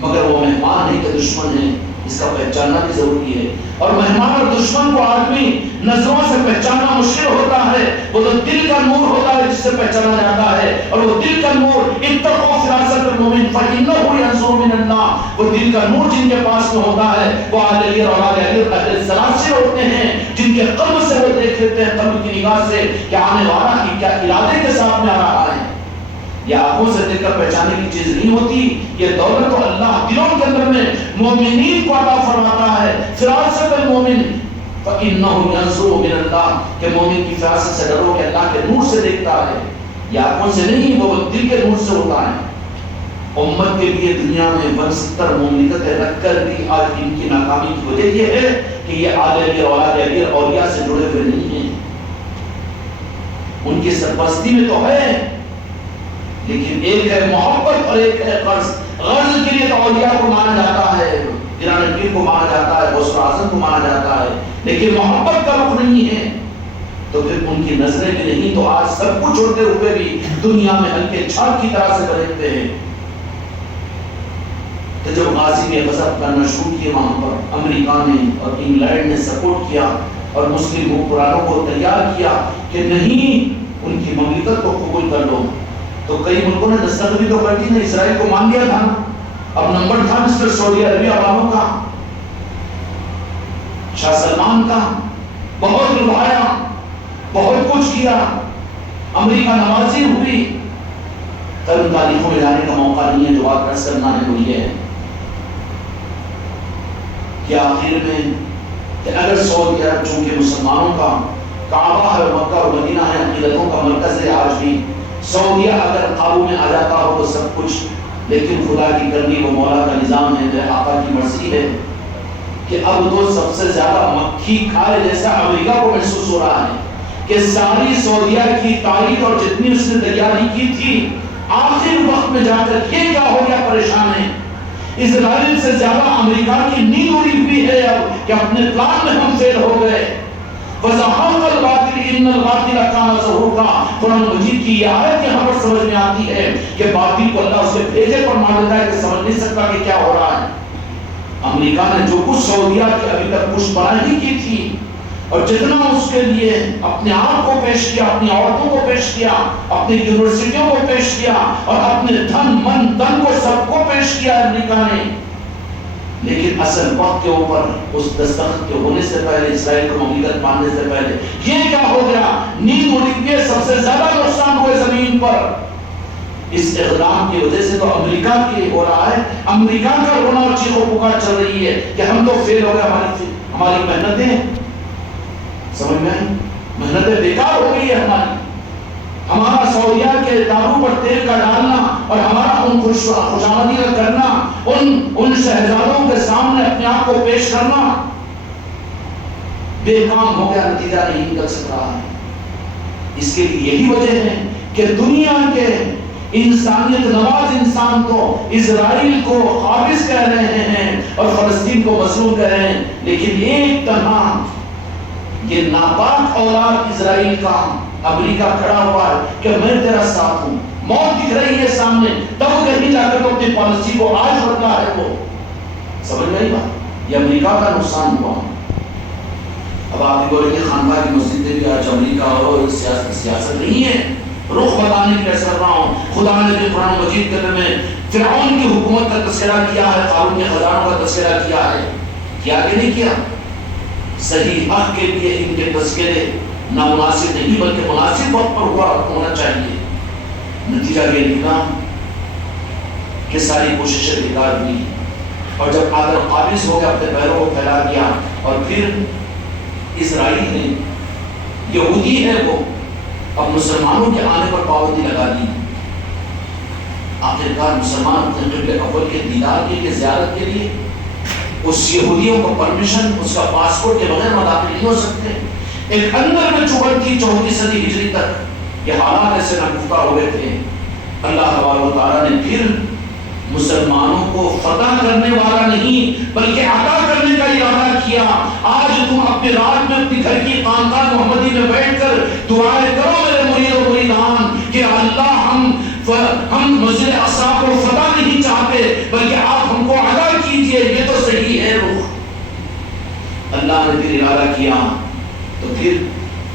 مگر وہ مہمان نہیں کہ دشمن ہے، اس کا پہچاننا بھی ضروری ہے. اور مہمان اور دشمن کو آدمی نظروں سے پہچاننا مشکل ہوتا ہے، وہ تو دل کا نور ہوتا ہے جس سے پہچانا جاتا ہے. اور وہ دل کا نور اتقوا فراست المؤمن فإنه ينظر من اللہ، وہ دل کا نور جن کے پاس میں ہوتا ہے وہ آل علی اور اولاد علی اہل السلام سے ہوتے ہیں، جن کے قلب سے وہ دیکھ لیتے ہیں، قلب کی نگاہ سے کہ آنے والا کی کیا ارادے کے ساتھ میں آ رہا ہے. یہ آنکھوں سے دیکھ کر پہچانے کی چیز نہیں ہوتی. یہ دولت تو اللہ دلوں کے اندر میں مومنین کو عطا فرماتا ہے. فراست المؤمن فإنه ينظر من اللہ، کہ مومن کی فراست سے ڈرو کہ اللہ کے نور سے دیکھتا ہے. یہ آنکھوں سے نہیں، وہ دل کے نور سے ہوتا ہے. امت کے لیے دنیا میں 72 مملکتیں رکھ کر بھی آج ان کی ناکامی کی وجہ یہ ہے کہ یہ آل علی اولاد علی اولیاء سے جڑے ہوئے نہیں ہیں. ان کی سرپرستی میں تو ہے، لیکن ایک ہے محبت اور ایک ہے قرض. غرض کے لیے تو اولیاء کو مانا جاتا ہے، پیرانے پیر کو مانا جاتا ہے، غوث اعظم کو مانا جاتا ہے، لیکن محبت کا رخ نہیں ہے، تو پھر ان کی نظریں بھی نہیں، تو آج سب کچھ ہوتے ہوئے بھی دنیا میں ہلکے چھاپ کی طرح سے بہتے ہیں۔ تو جب غازی نے غضب کرنا شروع کیے وہاں پر، امریکہ نے اور انگلینڈ نے سپورٹ کیا اور مسلم حکمرانوں کو تیار کیا کہ نہیں ان کی مملکت کو قبول کر لو، تو کئی ملکوں نے دستخط بھی تو کر دی، نے اسرائیل کو مان لیا تھا نا۔ اب نمبر تھا مسٹر سعودی عربیہ والوں کا، شاہ سلمان کا، بہت لبھایا، بہت کچھ کیا، امریکہ نوازی ہوئی۔ تب تاریخوں میں جانے کا موقع نہیں ہے، جو بات رس کرنا ہے وہ یہ ہے کہ آخر میں کہ اگر سعودی عرب چونکہ مسلمانوں کا کعبہ ہے، مکہ اور مدینہ ہے، عقیدتوں کا مرکز ہے آج بھی، سعودیہ اگر قابو میں آ جاتا ہو تو سب کچھ، لیکن خدا کی کرنی وہ مولا کا نظام ہے، میرے آقا کی مرضی ہے کہ اب تو سب سے زیادہ مکھی کھائے جیسا امریکہ کو محسوس ہو رہا ہے کہ ساری سعودیہ کی تاریخ اور جتنی اس نے تیاری کی تھی، آخر وقت میں جا کر یہ کیا ہو گیا، پریشان ہے۔ اسرائیل سے زیادہ امریکہ کی نیند اڑی ہوئی ہے اب کہ اپنے پلان میں ہم فیل ہو گئے۔ وَزَحَقَ الْبَاطِلِ إِنَّ الْبَاطِلَ كَانَ زَهُوقًا، قرآن مجید کی یہ آیت یہاں پر سمجھ میں آتی ہے کہ باطل کو اللہ اس کے بھیجے پر مان لیتا ہے کہ سمجھ نہیں سکتا کہ کیا ہو رہا ہے۔ امریکہ نے جو کچھ سعودیہ کی ابھی تک کچھ پناہی کی تھی اور جتنا اس کے لیے اپنے آپ کو پیش کیا، اپنی عورتوں کو پیش کیا، اپنی یونیورسٹیوں کو پیش کیا اور اپنے دھن من دن کو سب کو پیش کیا امریکہ نے، لیکن اصل وقت کے اوپر اس دستخط کے ہونے سے پہلے، اسرائیل کو مملکت ماننے سے پہلے یہ کیا ہو گیا، نیند اڑی کے سب سے زیادہ نقصان ہوئے زمین پر۔ اس اقدام کی وجہ سے تو امریکہ کی ہو رہا ہے، امریکہ کا رونا اور چیخو پکار چل رہی ہے کہ ہم تو فیل ہو گئے، ہماری محنتیں سمجھ میں آئی، محنتیں بیکار ہو گئی ہے ہماری، ہمارا سعودیہ کے دارو پر تیل کا ڈالنا اور ہمارا ان خوشامدی کا کرنا، ان شہزادوں کے سامنے اپنے آپ کو پیش کرنا بے کام ہو گیا، نتیجہ نہیں نکل سک رہا ہے۔ اس کے لیے یہی وجہ ہے کہ دنیا کے انسانیت نواز انسان تو اسرائیل کو قابض کہہ رہے ہیں اور فلسطین کو مظلوم کہہ رہے ہیں، لیکن ایک تنہا یہ ناپاک اولاد اسرائیل کا امریکہ کھڑا ہوا ہے کہ میں تیرا ساتھ ہوں، موت دکھ رہی ہے سامنے، تب کہیں جا کر تو اپنی پالیسی کو آج بدلا ہے وہ، سمجھ میں آئی بات، یہ امریکہ کا نقصان ہوا۔ اب آپ بھی بولیں گے خانقاہ کی مسجدیں بھی آج امریکہ اور سیاست نہیں ہے، رخ بتانے کی کر رہا ہوں۔ خدا نے بھی قرآن مجید کے میں فرعون کی حکومت کا تذکرہ کیا ہے، قارون کے خزانوں کا تذکرہ کیا ہے، کیا کہ نہیں کیا؟ صحیح حق کے لیے ان کے تذکرے نامناسب نہیں بلکہ مناسب وقت پر ہونا چاہیے۔ نتیجہ یہ نکلا کہ ساری کوششیں بیکار ہوئی، اور جب آدر قابض ہو گیا اپنے پیروں کو پھیلا دیا، اور پھر اسرائیل نے، یہودی ہے وہ، اب مسلمانوں کے آنے پر پابندی لگا دی۔ آخرکار مسلمان اپنے قبلے اول کے دیدار کے لیے، زیارت کے لیے، اس یہودیوں کو پرمیشن، اس کا پاسپورٹ کے بغیر داخل نہیں ہو سکتے۔ ایک اندر میں چوبن تھی 4ویں صدی ہجری تک، یہ حالات ایسے ناگفتہ ہو گئے تھے۔ اللہ تبارک و تعالیٰ نے پھر مسلمانوں کو فتح کرنے والا نہیں بلکہ عطا کرنے کا ارادہ کیا۔ آج تم اپنے رات میں اپنی گھر کی خانقاہ محمدی میں بیٹھ کر دعائیں کرو میرے مرید و مریدان کہ اللہ ہم مسجد اقصی کو فتح نہیں چاہتے بلکہ آپ ہم کو عطا کیجئے، یہ تو صحیح ہے رخ۔ اللہ نے پھر ارادہ کیا تو پھر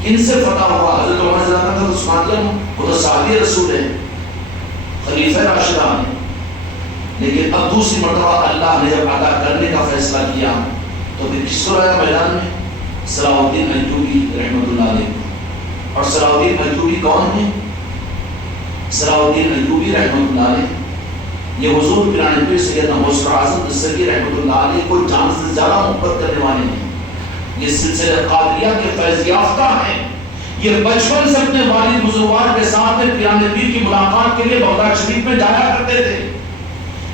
کن سے فتح ہوا؟ حضرت عمر رضی اللہ عنہ عثمان، وہ تو صحابی رسول ہے، خلیفہ راشدان ہے، لیکن اب دوسری مرتبہ اللہ نے جب عطا کرنے کا فیصلہ کیا تو پھر کس کو آیا میدان میں؟ صلاح الدین ایوبی رحمۃ اللہ علیہ۔ اور صلاح الدین ایوبی کون ہے؟ صلاح الدین ایوبی رحمۃ اللہ علیہ یہ حضور پیرانے پیر سیدنا غوث اعظم دستگیر رحمۃ اللہ علیہ کو جان سے زیادہ محبت کرنے والے ہیں۔ یہ سلسلہ قادریہ کے فیض یافتہ ہیں۔ یہ بچپن سے اپنے والد بزرگوار کے ساتھ پیرانے پیر کی ملاقات کے لیے بغداد شریف میں جایا کرتے تھے۔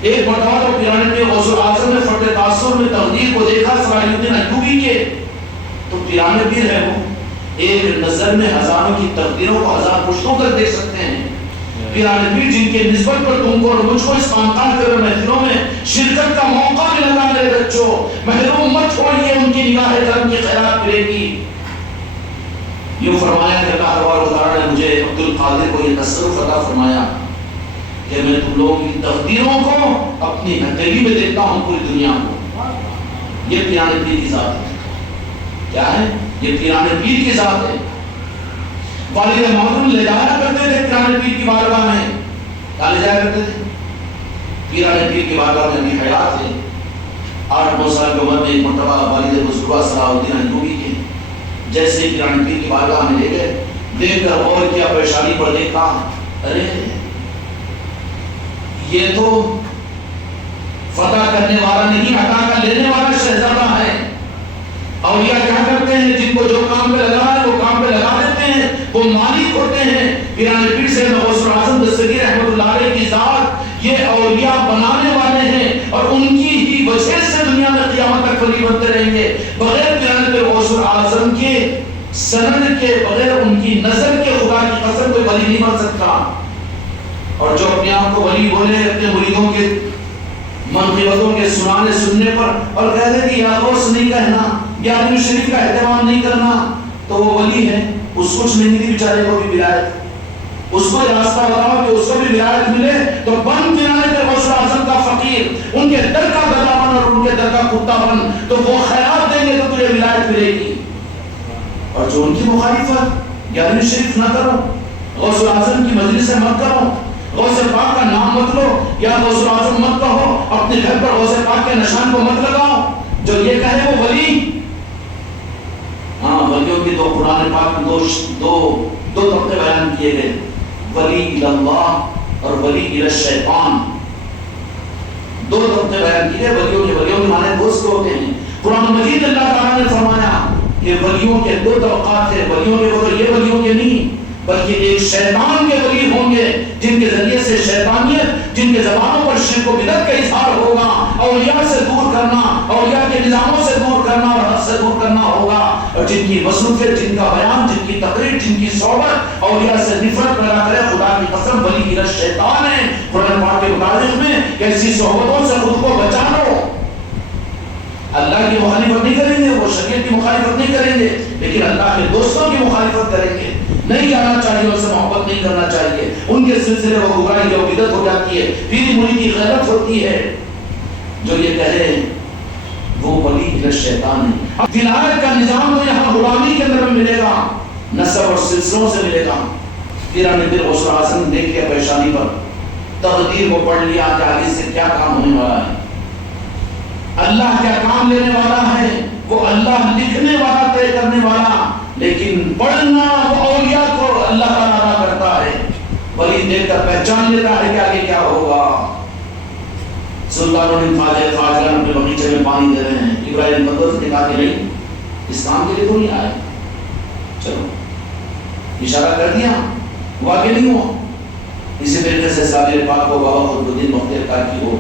ایک مرتبہ تو پیرانے پیر غوث اعظم نے فتح تاثر میں تقدیر کو دیکھا صلاح الدین ایوبی کے، تو پیرانے پیر ہے وہ ایک نظر میں ہزاروں کی تقدیروں کو ہزار پشتوں کر دیکھ سکتے ہیں۔ پیرانے پیر جن کے نسبت پر تم کو اور مجھ کو اس خانقاہ کے محفلوں میں شرکت کا موقع ملا میرے بچوں، محروم مت چھوڑیے، ان کی نگاہ کرم کی خیرات ملے گی۔ یوں فرمایا کہ اللہ تبارک و تعالیٰ نے مجھے عبد القادر کو یہ تصرف عطا فرمایا کہ میں تم لوگوں کی تقدیروں کو اپنی ہتھیلی میں دیکھتا ہوں پوری دنیا کو۔ یہ پیرانے پیر کی ذات ہے۔ کیا ہے؟ یہ پیرانے پیر کی ذات ہے۔ والد محمود لے جایا کرتے تھے پیرانے پیر کی بارگاہ میں۔ کہاں لے جایا کرتے تھے؟ پیرانے پیر کی بارگاہ میں ابھی حیات ہے۔ 8-9 سال کی عمر میں ایک مرتبہ والد بزرگوار صلاح الدین ایوبی کے جیسے پیرانے پیر کی بارگاہ میں لے گئے، دیکھ کر اور کیا پریشانی پر دیکھا، ارے یہ تو فتح کرنے والا نہیں، عطا کا لینے والا شہزادہ ہے۔ اولیاء کیا کرتے ہیں؟ جن کو جو کام پہ لگا ہے وہ کام پہ لگا دیتے ہیں، وہ مالک ہوتے ہیں۔ پیرانے پیر سے غوث الاعظم دستگیر رحمۃ اللہ علیہ کی ذات یہ اولیاء بنانے والے ہیں، اور ان کی ہی وجہ سے دنیا میں قیامت تک ولی بنتے رہیں گے۔ بغیر پیرانے پیر غوث الاعظم کے سند کے، بغیر ان کی نظر کے، خدا کی قسم کوئی ولی نہیں بن سکتا۔ اور جو اپنے آپ کو ولی بولے اپنے مریدوں کے منقبتوں کے سننے پر اور کہتے کہ یا غوث نہیں کہنا، یا عالم شریف کا اہتمام نہیں کرنا، تو وہ ولی ہے۔ اس کچھ نہیں ملی بیچارے کو بھی ولایت، اس کو راستہ بتاؤ کہ اس کو بھی ولایت ملے تو بن پیرانے پیر غوث اعظم کا فقیر، ان کے در کا گدا بن اور ان کے در کا کتا بن، تو وہ خیرات دیں گے تو تجھے ولایت ملے گی۔ اور جو ان کی مخالفت، یا عالم شریف نہ کرو، غوث اعظم کی مجلس سے مت کرو، غوث پاک کا نام مت لو، یا غوث اعظم مت کہو، اپنے گھر پر غوث پاک کے نشان کو مت لگاؤ، جو یہ کہے وہ ولی۔ ہاں، ولیوں کی دو قرآن پاک میں دو طبقے بیان کیے گئے، ولی اللہ اور ولی الشیطان۔ دو طبقے بیان کیے گئے ولیوں کے معنی دوست ہوتے ہیں۔ قرآن مجید اللہ تعالیٰ نے فرمایا کہ ولیوں کے دو طبقات ہیں، ولیوں کے وہ یہ ولیوں کے نہیں بلکہ ایک شیطان کے ولی ہوں گے جن کے ذریعے سے شیطانیت، جن کے زبانوں پر شرک و بدعت کا اظہار ہوگا، اولیاء سے دور کرنا، اولیاء کے نظاموں سے دور کرنا اور حق سے دور کرنا ہوگا، اور جن کی مصروفیت، جن کا بیان، جن کی تقریر، جن کی صحبت اولیاء سے نفرت پیدا کرے، خدا کی قسم ولی الشیطان ہے۔ قرآن پاک کے متعلق میں کہ ایسی صحبتوں سے خود کو بچا لو۔ اللہ کی مخالفت نہیں کریں گے، وہ شریعت کی مخالفت نہیں کریں گے، لیکن اللہ کے دوستوں کی مخالفت کریں گے۔ نہیں جانا چاہیے، ان سے محبت نہیں کرنا چاہیے، ان کے سلسلے وہ گمراہی اور بدعت ہو جاتی ہے، پیری مری کی غیرت ہوتی ہے۔ جو یہ کہے وہ ولی الشیطان ہے۔ ولایت کا نظام تو یہاں غلامی کے اندر ملے گا، نسب اور سلسلوں سے ملے گا۔ پیرانے پیر غوث اعظم دیکھ لیا پریشانی پر، تقدیر کو پڑھ لیا کہ آگے سے کیا کام ہونے والا ہے، اللہ کیا کام لینے والا ہے، وہ اللہ لکھنے والا، طے کرنے والا، لیکن پڑھنا وہ اولیاء کو اللہ تعالیٰ ادا کرتا ہے۔ ولی دیکھ کر پہچان لیتا ہے کہ آگے کیا ہوگا۔ سلطان الدین خواجہ اپنے بغیچے میں پانی دے رہے ہیں، ابراہیم بندر نے کہا کہ نہیں، اس کام کے لیے تو نہیں آئے، چلو اشارہ کر دیا، واقع نہیں ہوا۔ اسی طریقے سے صابر پاک کو بابا خود الدین مختار کا کی ہو،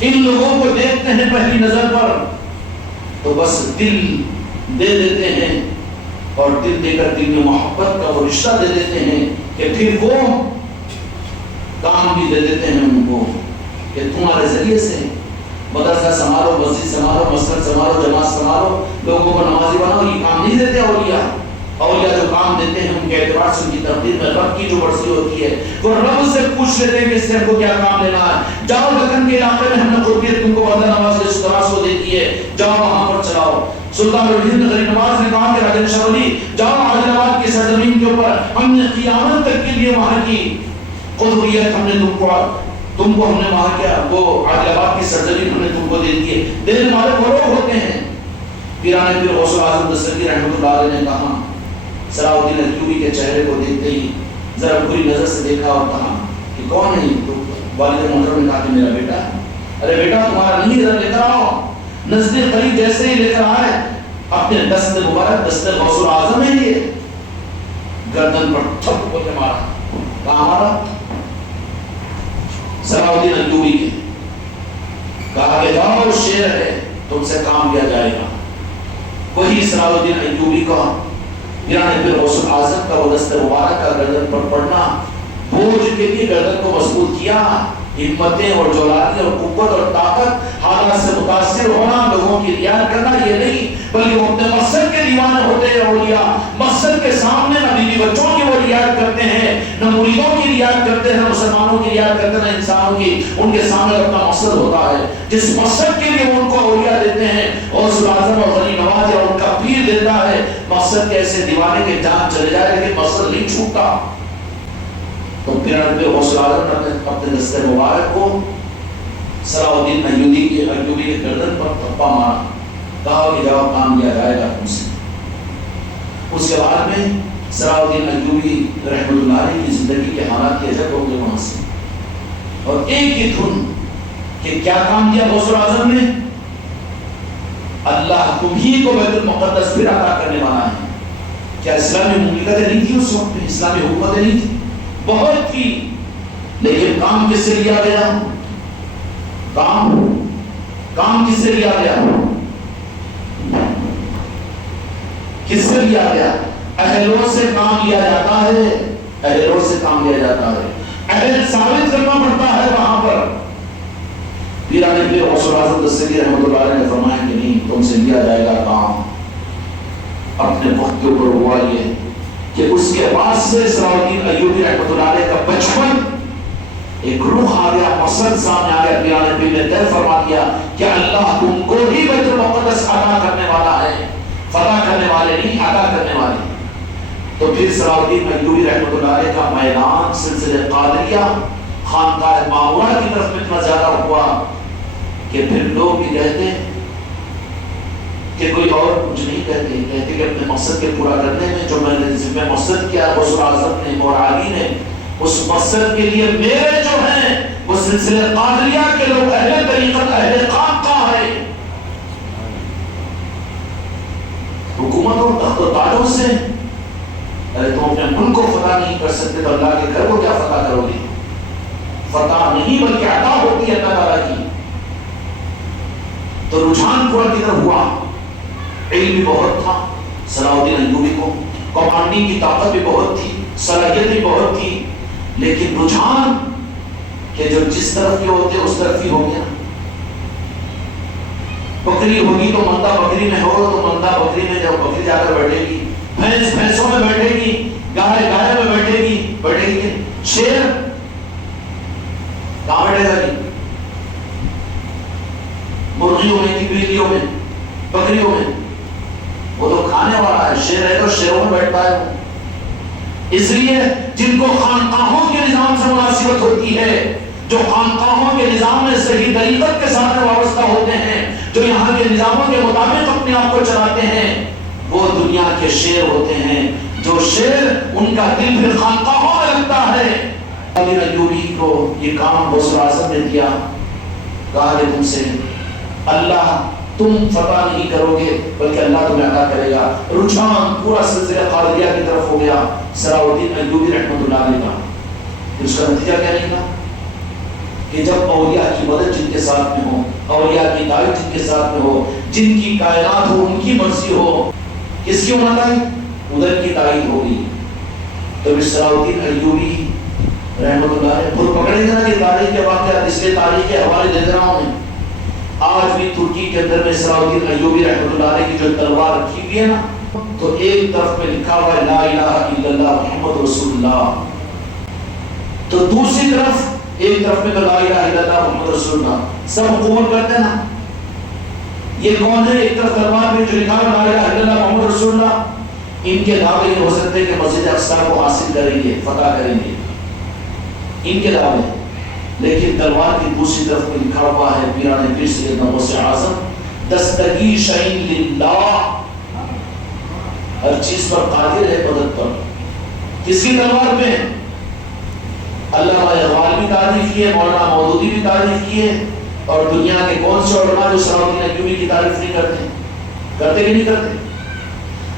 ان لوگوں کو دیکھتے ہیں پہلی نظر پر تو بس دل دے دیتے ہیں، اور دل دے کر دل میں محبت کا وہ رشتہ دے دیتے ہیں کہ پھر وہ کام بھی دے دیتے ہیں ان کو کہ تمہارے ذریعے سے مدرسہ سنبھالو، مسجد سنبھالو، مسجد سنبھالو، جماعت سنبھالو، لوگوں کو نمازی بناؤ۔ یہ کام نہیں دیتے اولیاء۔ اولیاء جو کام دیتے ہیں ان کے اعتبار سے ان کی تقدیر میں رب کی جو مرضی ہوتی ہے، وہ رب سے پوچھ لیتے ہیں کہ اس سے ہم کو کیا کام لینا ہے۔ جاؤ دکن کے علاقے میں ہم نے قربیت تم کو بندہ نواز اس طرح سے دیتی ہے، جاؤ وہاں پر چلاؤ۔ سلطان الہند غریب نواز نے کہا کہ راجن شاہ ولی جاؤ عادل آباد کی سرزمین کے اوپر، ہم نے قیامت تک کے لیے وہاں کی قدریت ہم نے تم کو ہم نے وہاں کیا، وہ عادل آباد کی سرزمین ہم نے تم کو دے دی ہے۔ دینے والے وہ لوگ ہوتے ہیں۔ پیرانے پیر غوث اعظم دستگیر رحمۃ اللہ علیہ نے کہا، صلاح الدین ایوبی کے چہرے کو دیکھتے ہی ذرا بری نظر سے دیکھا اور کہا کہ کون ہے یہ؟ تو والد محترم نے کہا کہ میرا بیٹا ہے۔ ارے بیٹا تمہارا نہیں، ادھر لے کر آؤ۔ نزدیک قریب جیسے ہی لے کر آئے، اپنے دست مبارک، دست غوث اعظم ہے یہ، گردن پر تھپ کو مارا۔ کہاں مارا؟ صلاح الدین ایوبی کے۔ کہا کہ جاؤ شیر ہے، تم سے کام لیا جائے گا۔ وہی صلاح الدین ایوبی کا پیرانے پیر غوث اعظم کا وہ دست مبارک کا گردن پر پڑنا بوجھ کے لیے گردن کو مضبوط کیا، ہمتیں اور جولانی اور قوت اور طاقت، حالات سے متاثر ہونا، لوگوں کی رعایت کرنا، یہ نہیں بلکہ وہ اپنے مقصد کے دیوانے ہوتے ہیں اولیاء، مقصد کے سامنے نہ بیوی بچوں کی وہ رعایت کرتے ہیں، نہ مریدوں کی رعایت کرتے ہیں، نہ مسلمانوں کی رعایت کرتے ہیں، نہ انسانوں کی، ان کے سامنے اپنا مقصد ہوتا ہے، جس مقصد کے لیے ان کو اولیاء دیتے ہیں، غوث الاعظم اور غنی نواز یا ان کا پیر دیتا ہے، مقصد کے ایسے دیوانے کے جان چلے جائے لیکن مقصد نہیں چھوٹتا۔ تو پھر غوث الاعظم نے اپنے دستے مبارک کو صلاح الدین ایوبی کے گردن پر تھپا مارا، کہا کہ جواب کام لیا جائے گا تم سے۔ اس کے بعد میں صلاح الدین ایوبی رحمۃ اللہ علیہ کی زندگی کے حالات کی اجب ہو گئے وہاں سے، اور ایک ہی دھن کہ کیا کام کیا غوث الاعظم نے؟ اللہ تم ہی کو بیت المقدس پھر عطا کرنے والا ہے۔ کیا اسلامی مملکتیں نہیں تھی اس وقت میں؟ اسلامی حکومتیں نہیں تھی؟ بہت تھی، لیکن کام کس سے لیا گیا؟ کام کس سے لیا گیا؟ کس سے لیا گیا؟ اہلوں سے کام لیا جاتا ہے، اہلوں سے کام لیا جاتا ہے، اہل ثابت کرنا پڑتا ہے وہاں پر۔ پیران پیر غوث الاعظم دستگیر رحمۃ اللہ علیہ نے فرمایا کہ نہیں، تم سے لیا جائے گا کام۔ اپنے وقت کے اوپر ہوا یہ کہ اس کے بعد سے صلاح الدین ایوبی رحمۃ اللہ علیہ کا بچپن ایک روح آ گیا، مقصد سامنے آ گیا۔ پیران پیر نے طے فرما دیا کہ اللہ تم کو ہی بیت المقدس عطا کرنے والا ہے، فتح کرنے والے نہیں، عطا کرنے والے۔ تو پھر صلاح الدین ایوبی رحمۃ اللہ علیہ کا میدان سلسلہ قادریہ خانقاہ مامورہ کی طرف اتنا زیادہ ہوا کہ پھر لوگ بھی کہتے کہ کوئی اور کچھ نہیں کہتے کہ اپنے مقصد کے پورا کرنے میں جو میں نے ذمہ مقصد کیا غوث الاعظم نے اور علی نے، اس مقصد کے لیے میرے جو ہیں وہ سلسلہ قادریہ کے لوگ اہل طریقت اہل خانقاہ ہے۔ حکومت اور تخت و تاجوں سے ارے تم اپنے ملک کو فتح نہیں کر سکتے تو اللہ کے گھر کو کیا فتح کرو گے؟ فتح نہیں بلکہ عطا ہوتی ہے اللہ تعالیٰ کی۔ تو رجحان پورا کدھر ہوا؟ علم بھی بہت تھا صلاح الدین ایوبی کو، کمانڈنگ کی طاقت بھی بہت تھی، صلاحیت بھی بہت تھی، لیکن رجحان کہ جو جس طرف کے ہوتے اس طرف ہی ہو گیا۔ بکری ہوگی تو مندہ بکری میں ہو تو مندہ بکری میں جب بکری جا کر بیٹھے گی، بھینس بھینسوں میں بیٹھے گی، گائے گائے میں بیٹھے گی، شیر کہاں بیٹھے گا جی؟ مرغیوں میں، تبیلیوں میں، بکریوں میں۔ وہ تو کھانے والا ہے، شیر ہے تو شیروں میں بیٹھتا ہے وہ۔ اس لیے جن کو خانقاہوں کے نظام سے مناسبت ہوتی ہے، جو خانقاہوں کے نظام میں صحیح طریقت کے ساتھ وابستہ ہوتے ہیں، جو یہاں کے نظاموں کے مطابق اپنے آپ کو چلاتے ہیں، وہ دنیا کے شیر ہوتے ہیں۔ جو شیر ان کا دل پھر خانقاہوں میں لگتا ہے۔ ابن ایوبی کو یہ کام غوث الاعظم نے دیا، کہا کہ تم سے اللہ تم فتح نہیں کرو گے بلکہ اللہ تمہیں عطا کرے گا۔ رجحان پورا سلسلہ قادریہ کی طرف ہو گیا صلاح الدین ایوبی رحمۃ اللہ علیہ کا۔ اس کا نتیجہ کیا نکلا کہ جب اولیاء کی مدد جن کے ساتھ میں ہو، اولیاء کی دعوت جن کے ساتھ میں ہو، جن کی کائنات ہو، ان کی مرضی ہو، کس کی امت آئی؟ ادھر کی تائید ہوگی۔ تو صلاح الدین ایوبی رحمۃ اللہ علیہ خود پکڑے گا کہ تاریخ کے واقعات، اس لیے تاریخ کے حوالے دے رہا ہوں میں۔ آج بھی ترکی کے اندر میں صلاح الدین ایوبی رحمۃ اللہ علیہ کی جو تلوار رکھی ہوئی ہے نا، تو ایک طرف میں لکھا ہوا ہے لا الہ الا اللہ محمد رسول اللہ، تو دوسری طرف ایک طرف میں لا الہ الا اللہ محمد رسول اللہ، سب قبول کرتے ہیں نا۔ یہ کون ہے؟ ایک طرف تلوار میں جو لکھا ہے لا الہ الا اللہ محمد رسول اللہ، ان کے دعوے یہ ہو سکتے ہیں کہ مسجد اقصی کو حاصل کریں گے، فتح کریں گے، ان کے دعوے۔ لیکن تلوار کی دوسری طرف میں لکھا ہوا ہے پیران پیر سیدنا غوث اعظم دستگی شعین للہ، ہر چیز پر قادر ہے، مدد پر۔ کس کی تلوار پہ؟ علامہ اقبال بھی تعریف کیے، مولانا مودودی بھی تعریف کیے، اور دنیا کے کون سے علماء جو صلاح الدین ایوبی کی تعریف نہیں کرتے؟ کرتے کہ نہیں کرتے؟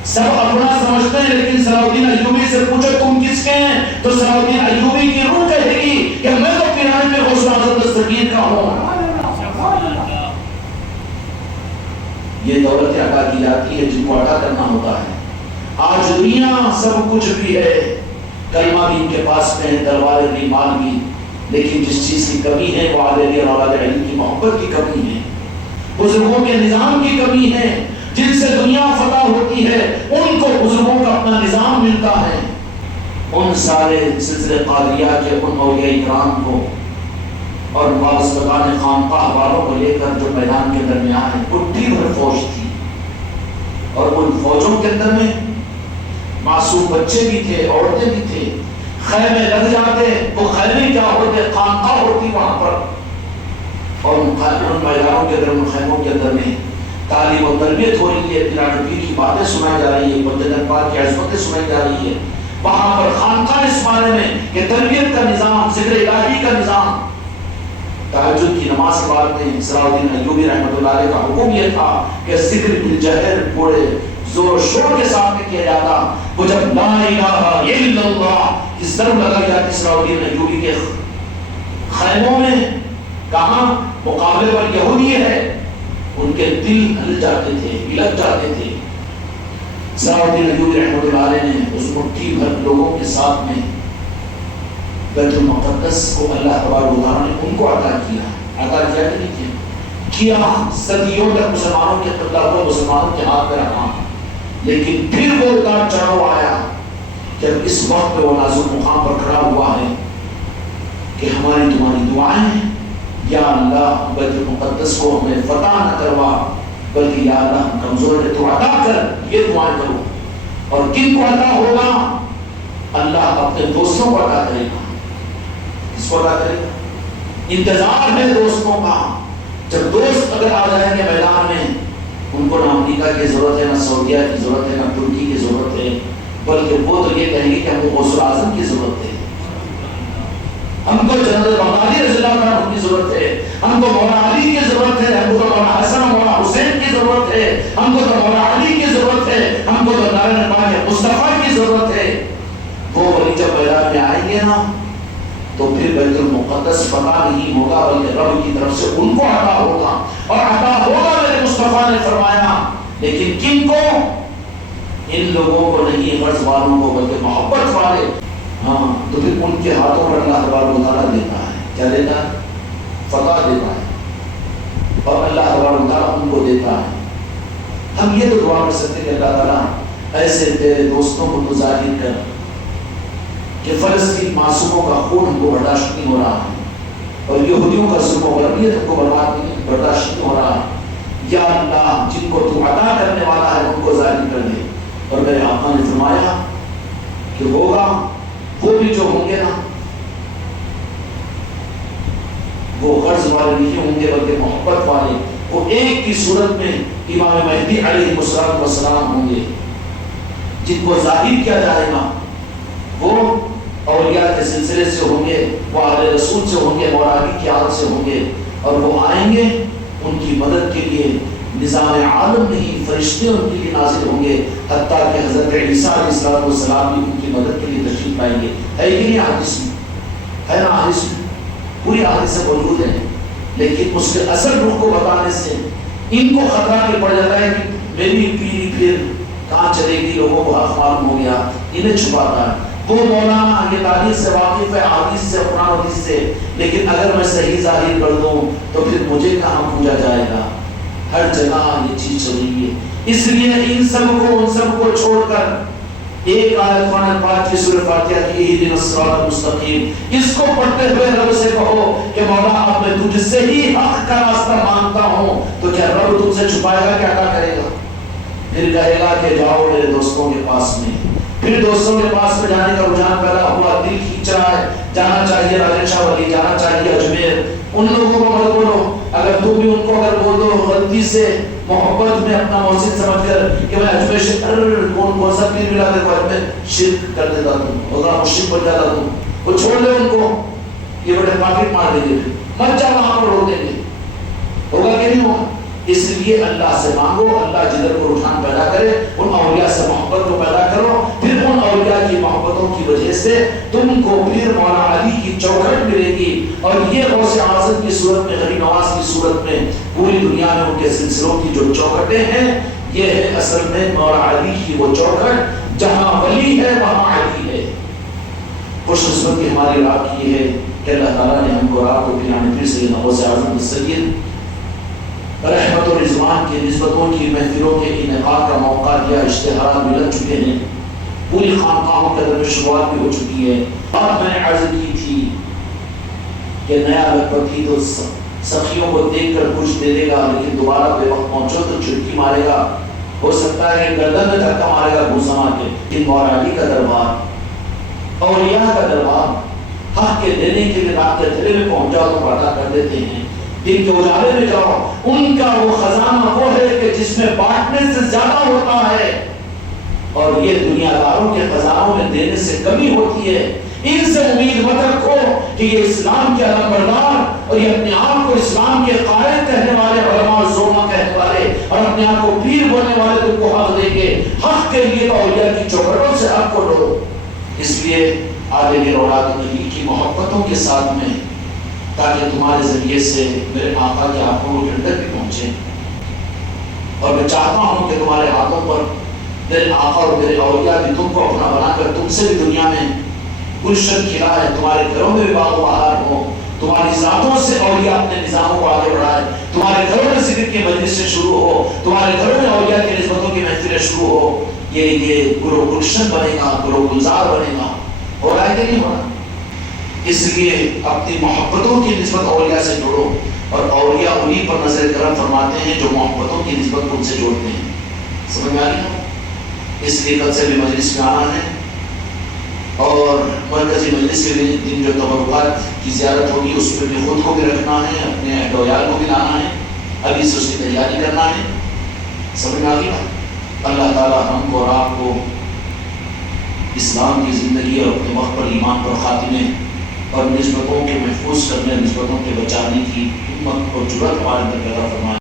سب اپنا سمجھتے ہیں، لیکن صلاح الدین ایوبی سے پوچھو تم کس کے ہیں تو صلاح الدین ایوبی کی روح کہے گی کہ میں تو پیران پیر غوث اعظم دستگیر کا ہوں۔ یہ دولت عطا کی جاتی ہے جن کو عطا کرنا ہوتا ہے۔ آج دنیا سب کچھ بھی ہے، کلمہ بھی ان کے پاس میں ہے، تلوار بھی، مال بھی، لیکن جس چیز کی کمی ہے وہ علی اور اولاد علی کی محبت کی کمی ہے، بزرگوں کے نظام کی کمی ہے، جن سے دنیا فتح ہوتی ہے ان کو بزرگوں کا اپنا نظام ملتا ہے۔ ان سارے سلسلے قادریہ کے ان اولیاء کرام کو اور وابستگان خانقاہ والوں کو لے کر جو میدان کے اندر میں آئے، اٹھی بھر فوج تھی، اور ان فوجوں کے اندر میں معصوم بچے بھی تھے، عورتیں بھی تھے، خیمے لگ جاتے، وہ خیمے کیا ہوتے، خانقاہ ہوتی وہاں پر، اور ان میدانوں کے اندر، ان خیموں کے اندر میں تعلیم و تربیت ہو رہی ہے، پیران پیر کی باتیں سنائی جا رہی ہے، بندگان پاک کی عظمتیں سنائی جا رہی ہے۔ وہاں پر خانقاہ اس معنی میں کہ تربیت کا نظام، ذکر الہی کا نظام، تہجد کی نماز کے بعد میں صلاح الدین ایوبی رحمۃ اللہ علیہ کا حکم یہ تھا کہ ذکر بالجہر پورے زور و شور کے ساتھ کیا جاتا۔ وہ جب لا الہ الا اللہ کی ضرب لگائی جاتی صلاح الدین ایوبی کے خیموں میں، کہاں مقابلے پر یہودی ہے، ان کے دل ہل جاتے تھے، بلک جاتے تھے۔ صلاح الدین ایوبی رحمۃ اللہ علیہ نے اس مٹھی بھر لوگوں کے ساتھ میں بیت المقدس کو اللہ تبارک و تعالیٰ نے ان کو عطا کیا کہ نہیں کیا، صدیوں تک مسلمانوں کے قبلہ کو مسلمانوں کے ہاتھ میں رہا، لیکن پھر وہ اتار چڑھاؤ آیا جب اس وقت پہ وہ نازک مقام پر کھڑا ہوا ہے کہ ہماری تمہاری دعائیں، یا اللہ بیت المقدس کو ہمیں فتح نہ کروا، بلکہ یا اللہ ہم کمزور ہیں تو عطا کر، یہ دعائیں کرو۔ اور کن کو عطا ہوگا؟ اللہ اپنے دوستوں کو عطا کرے گا۔ کس کو عطا کرے گا؟ انتظار ہے دوستوں کا، جب دوست اگر آ جائیں گے میدان میں، ان کو نہ امریکہ کی ضرورت ہے، نہ سعودیہ کی ضرورت ہے، نہ ترکی کی ضرورت ہے، بلکہ وہ تو یہ کہیں گے کہ ہم کو غوث اعظم کی ضرورت ہے، ہم کو جنرل بغدادی رضی اللہ عنہ کی ضرورت ہے، ہم کو مولا علی کی ضرورت ہے، ہم کو مولا حسن مولا حسین کی ضرورت ہے، ہم کو مولا علی کی ضرورت ہے، ہم کو نارائن پاک مصطفیٰ کی ضرورت ہے۔ وہ ولی جب میدان میں آئیں گے نا تو پھر بیت المقدس فتح نہیں ہوگا، بلکہ رب کی طرف سے ان کو عطا ہوگا، اور عطا ہوگا میرے مصطفیٰ نے فرمایا، لیکن کن کو؟ ان لوگوں کو نہیں، غرض والوں کو، بلکہ محبت والے۔ ہاں، تو پھر ان کے ہاتھوں پر اللہ تبارک و تعالیٰ دیتا ہے، کیا دیتا ہے؟ فتح دیتا ہے، اور اللہ تبارک و تعالیٰ ان کو دیتا ہے۔ ہم یہ تو دعا کر سکتے کہ اللہ تعالیٰ ایسے تیرے دوستوں کو تو ظاہر کر کہ فلسطین معصوموں کا خون ہم کو برداشت نہیں ہو رہا ہے، اور یہودیوں کا ظلم و غربیت ہم کو برداشت نہیں ہو رہا ہے، یا اللہ جن کو تو عطا کرنے والا ہے ان کو ظاہر کر دے۔ اور میرے آقا نے فرمایا کہ ہوگا، وہ بھی جو ہوں گے نا وہ غرض والے نہیں ہوں گے، بلکہ محبت والے، وہ ایک کی صورت میں امام مہدی علیہ السلام ہوں گے، جن کو ظاہر کیا جائے گا وہ اولیاء کے سلسلے سے ہوں گے، وہ آل رسول سے ہوں گے، مولا علی کی آل سے ہوں گے، اور وہ آئیں گے ان کی مدد کے لیے، نظام عالم نہیں، فرشتے ان کے لیے نازل ہوں گے، حتیٰ کہ حضرت عیسیٰ علیہ السلام بھی ان کی مدد کے لیے تشریف لائیں گے۔ ہے کہ نہیں حدیث میں؟ ہے نا حدیث میں؟ پوری حدیث موجود ہے، لیکن اس کے اصل رخ کو بتانے سے ان کو خطرہ یہ پڑ جاتا ہے کہ میری پیری پھر کہاں چلے گی، لوگوں کو حق معلوم ہو گیا، انہیں چھپاتا ہے۔ وہ مولانا یہ تاریخ سے واقف ہے، حدیث سے، قرآن حدیث سے، لیکن اگر میں صحیح ظاہر کر دوں تو پھر مجھے کہاں پوجا جائے گا؟ ہر جگہ یہ چیز چل رہی ہے، اس لیے ان سب کو چھوڑ کر ایک آیت قرآن پاک کی سورہ فاتحہ کی اہدنا الصراط المستقیم، اس کو پڑھتے ہوئے رب سے کہو کہ مولا اب میں تجھ سے ہی حق کا راستہ مانگتا ہوں، تو کیا رب تم سے چھپائے گا؟ کیا عطا کرے گا؟ پھر کہے گا کہ جاؤ میرے دوستوں کے پاس میں۔ پھر دوستوں کے پاس میں جانے کا رجحان پیدا ہوا، دل کھینچ رہا ہے، جانا چاہیے راجن شاہ ولی، جانا چاہیے اجمیر۔ ان لوگوں کو مت بولو، اگر تم بھی ان کو اگر بول دو غلطی سے محبت میں اپنا محسن سمجھ کر کہ میں اجمیر سے کون سا پیر ملا دے کو میں شرک کر دیتا ہوں، ہوگا مشرک بن جاتا ہوں، وہ چھوڑ دے ان کو، یہ بڑے پاکٹ مار دیں گے، مت جا وہاں پر روک دیں گے، ہوگا کہ نہیں ہوگا؟ اس لیے اللہ سے مانگو، اللہ جدھر کو رجحان پیدا کرے، ان اولیاء سے محبت کو پیدا کرو، پھر ان اولیاء کی محبتوں کی وجہ سے تم کو پھر مولا علی کی چوکھٹ ملے گی، اور یہ غوث اعظم کی صورت میں، غریب نواز کی صورت میں پوری دنیا میں ان کے سلسلوں کی جو چوکھٹیں ہیں، یہ ہے اصل میں مولا علی کی وہ چوکھٹ، جہاں ولی ہے وہاں علی ہے۔ خوش قسمتی ہماری رات کی ہے کہ اللہ تعالیٰ نے ہم کو رات کو پھر پھر سید غوث اعظم سید رحمت و رضوان کی نسبتوں کی محفلوں کے انعقاد کا موقع دیا. اشتہارات مل چکے ہیں، پوری خانقاہوں کے اندر شروعات بھی ہو چکی ہے. اور میں نے عرض کی تھی کہ نیا لگتا تھی تو سخیوں کو دیکھ کر کچھ دے دے گا، لیکن دوبارہ بے وقت پہنچو تو چٹکی مارے گا، ہو سکتا ہے گردن میں دھکا مارے گا گھوسا مار کے. لیکن مولا علی کا دربار، اولیاء کا دربار، حق کے دینے کے لیے رات کے اندھیرے میں پہنچ جاؤ تو پردہ کر دیتے ہیں، دن کے اجالے میں جاؤ. ان کا وہ خزانہ وہ ہے کہ جس میں بانٹنے سے زیادہ ہوتا ہے اور یہ دنیا داروں کے خزانوں میں دینے سے کمی ہوتی ہے. ان سے امید مت رکھو کہ یہ اسلام کے علمبردار اور یہ اپنے آپ کو اسلام کے قائد کہنے والے علماء الزوما کہنے والے اور اپنے آپ کو پیر بولنے والے تم کو حق دیں گے. حق کے لیے تو اولیاء کی چوکھٹوں سے حق کو لو. اس لیے آگے کے اولاد نبی کی محبتوں کے ساتھ میں، تاکہ تمہارے ذریعے سے میرے آقا کی آنکھوں کو ٹھنڈک بھی پہنچے. اور میں چاہتا ہوں کہ تمہارے ہاتھوں پر میرے آقا اور میرے اولیاء بھی تم کو اپنا بنا کر تم سے بھی دنیا میں گلشن کھلا ہے، تمہارے گھروں میں بھی باغ و بہار ہو، تمہاری ذاتوں سے اولیاء اپنے نظاموں کو آگے بڑھائے، تمہارے گھروں میں ذکر کی مجلسیں شروع ہو، تمہارے گھروں میں اولیاء کی نسبتوں کی محفلیں شروع ہو. یہ گل و گلشن بنے گا، گل و گلزار بنے گا. ہو رہا ہے کہ نہیں ہو رہا؟ اس لیے اپنی محبتوں کی نسبت اولیاء سے جوڑو، اور اولیاء انہی پر نظر کرم فرماتے ہیں جو محبتوں کی نسبت ان سے جوڑتے ہیں. سمجھ میں آ رہی ہے؟ اس لیے کل سے بھی مجلس میں آنا ہے، اور مرکزی مجلس کے دن جو تبرکات کی زیارت ہوگی اس میں بھی خود کو بھی رکھنا ہے، اپنے اہل و عیال کو بھی لانا ہے، ابھی سے اس کی تیاری کرنا ہے. سمجھ میں آ گئی؟ اللہ تعالیٰ ہم کو اور آپ کو اسلام کی زندگی اور اپنے وقت پر ایمان پر خاتمے اور نسبتوں کے محفوظ کرنے، نسبتوں کے بچانے کی ہمت اور جرأت ہمارے اندر پیدا فرمائے.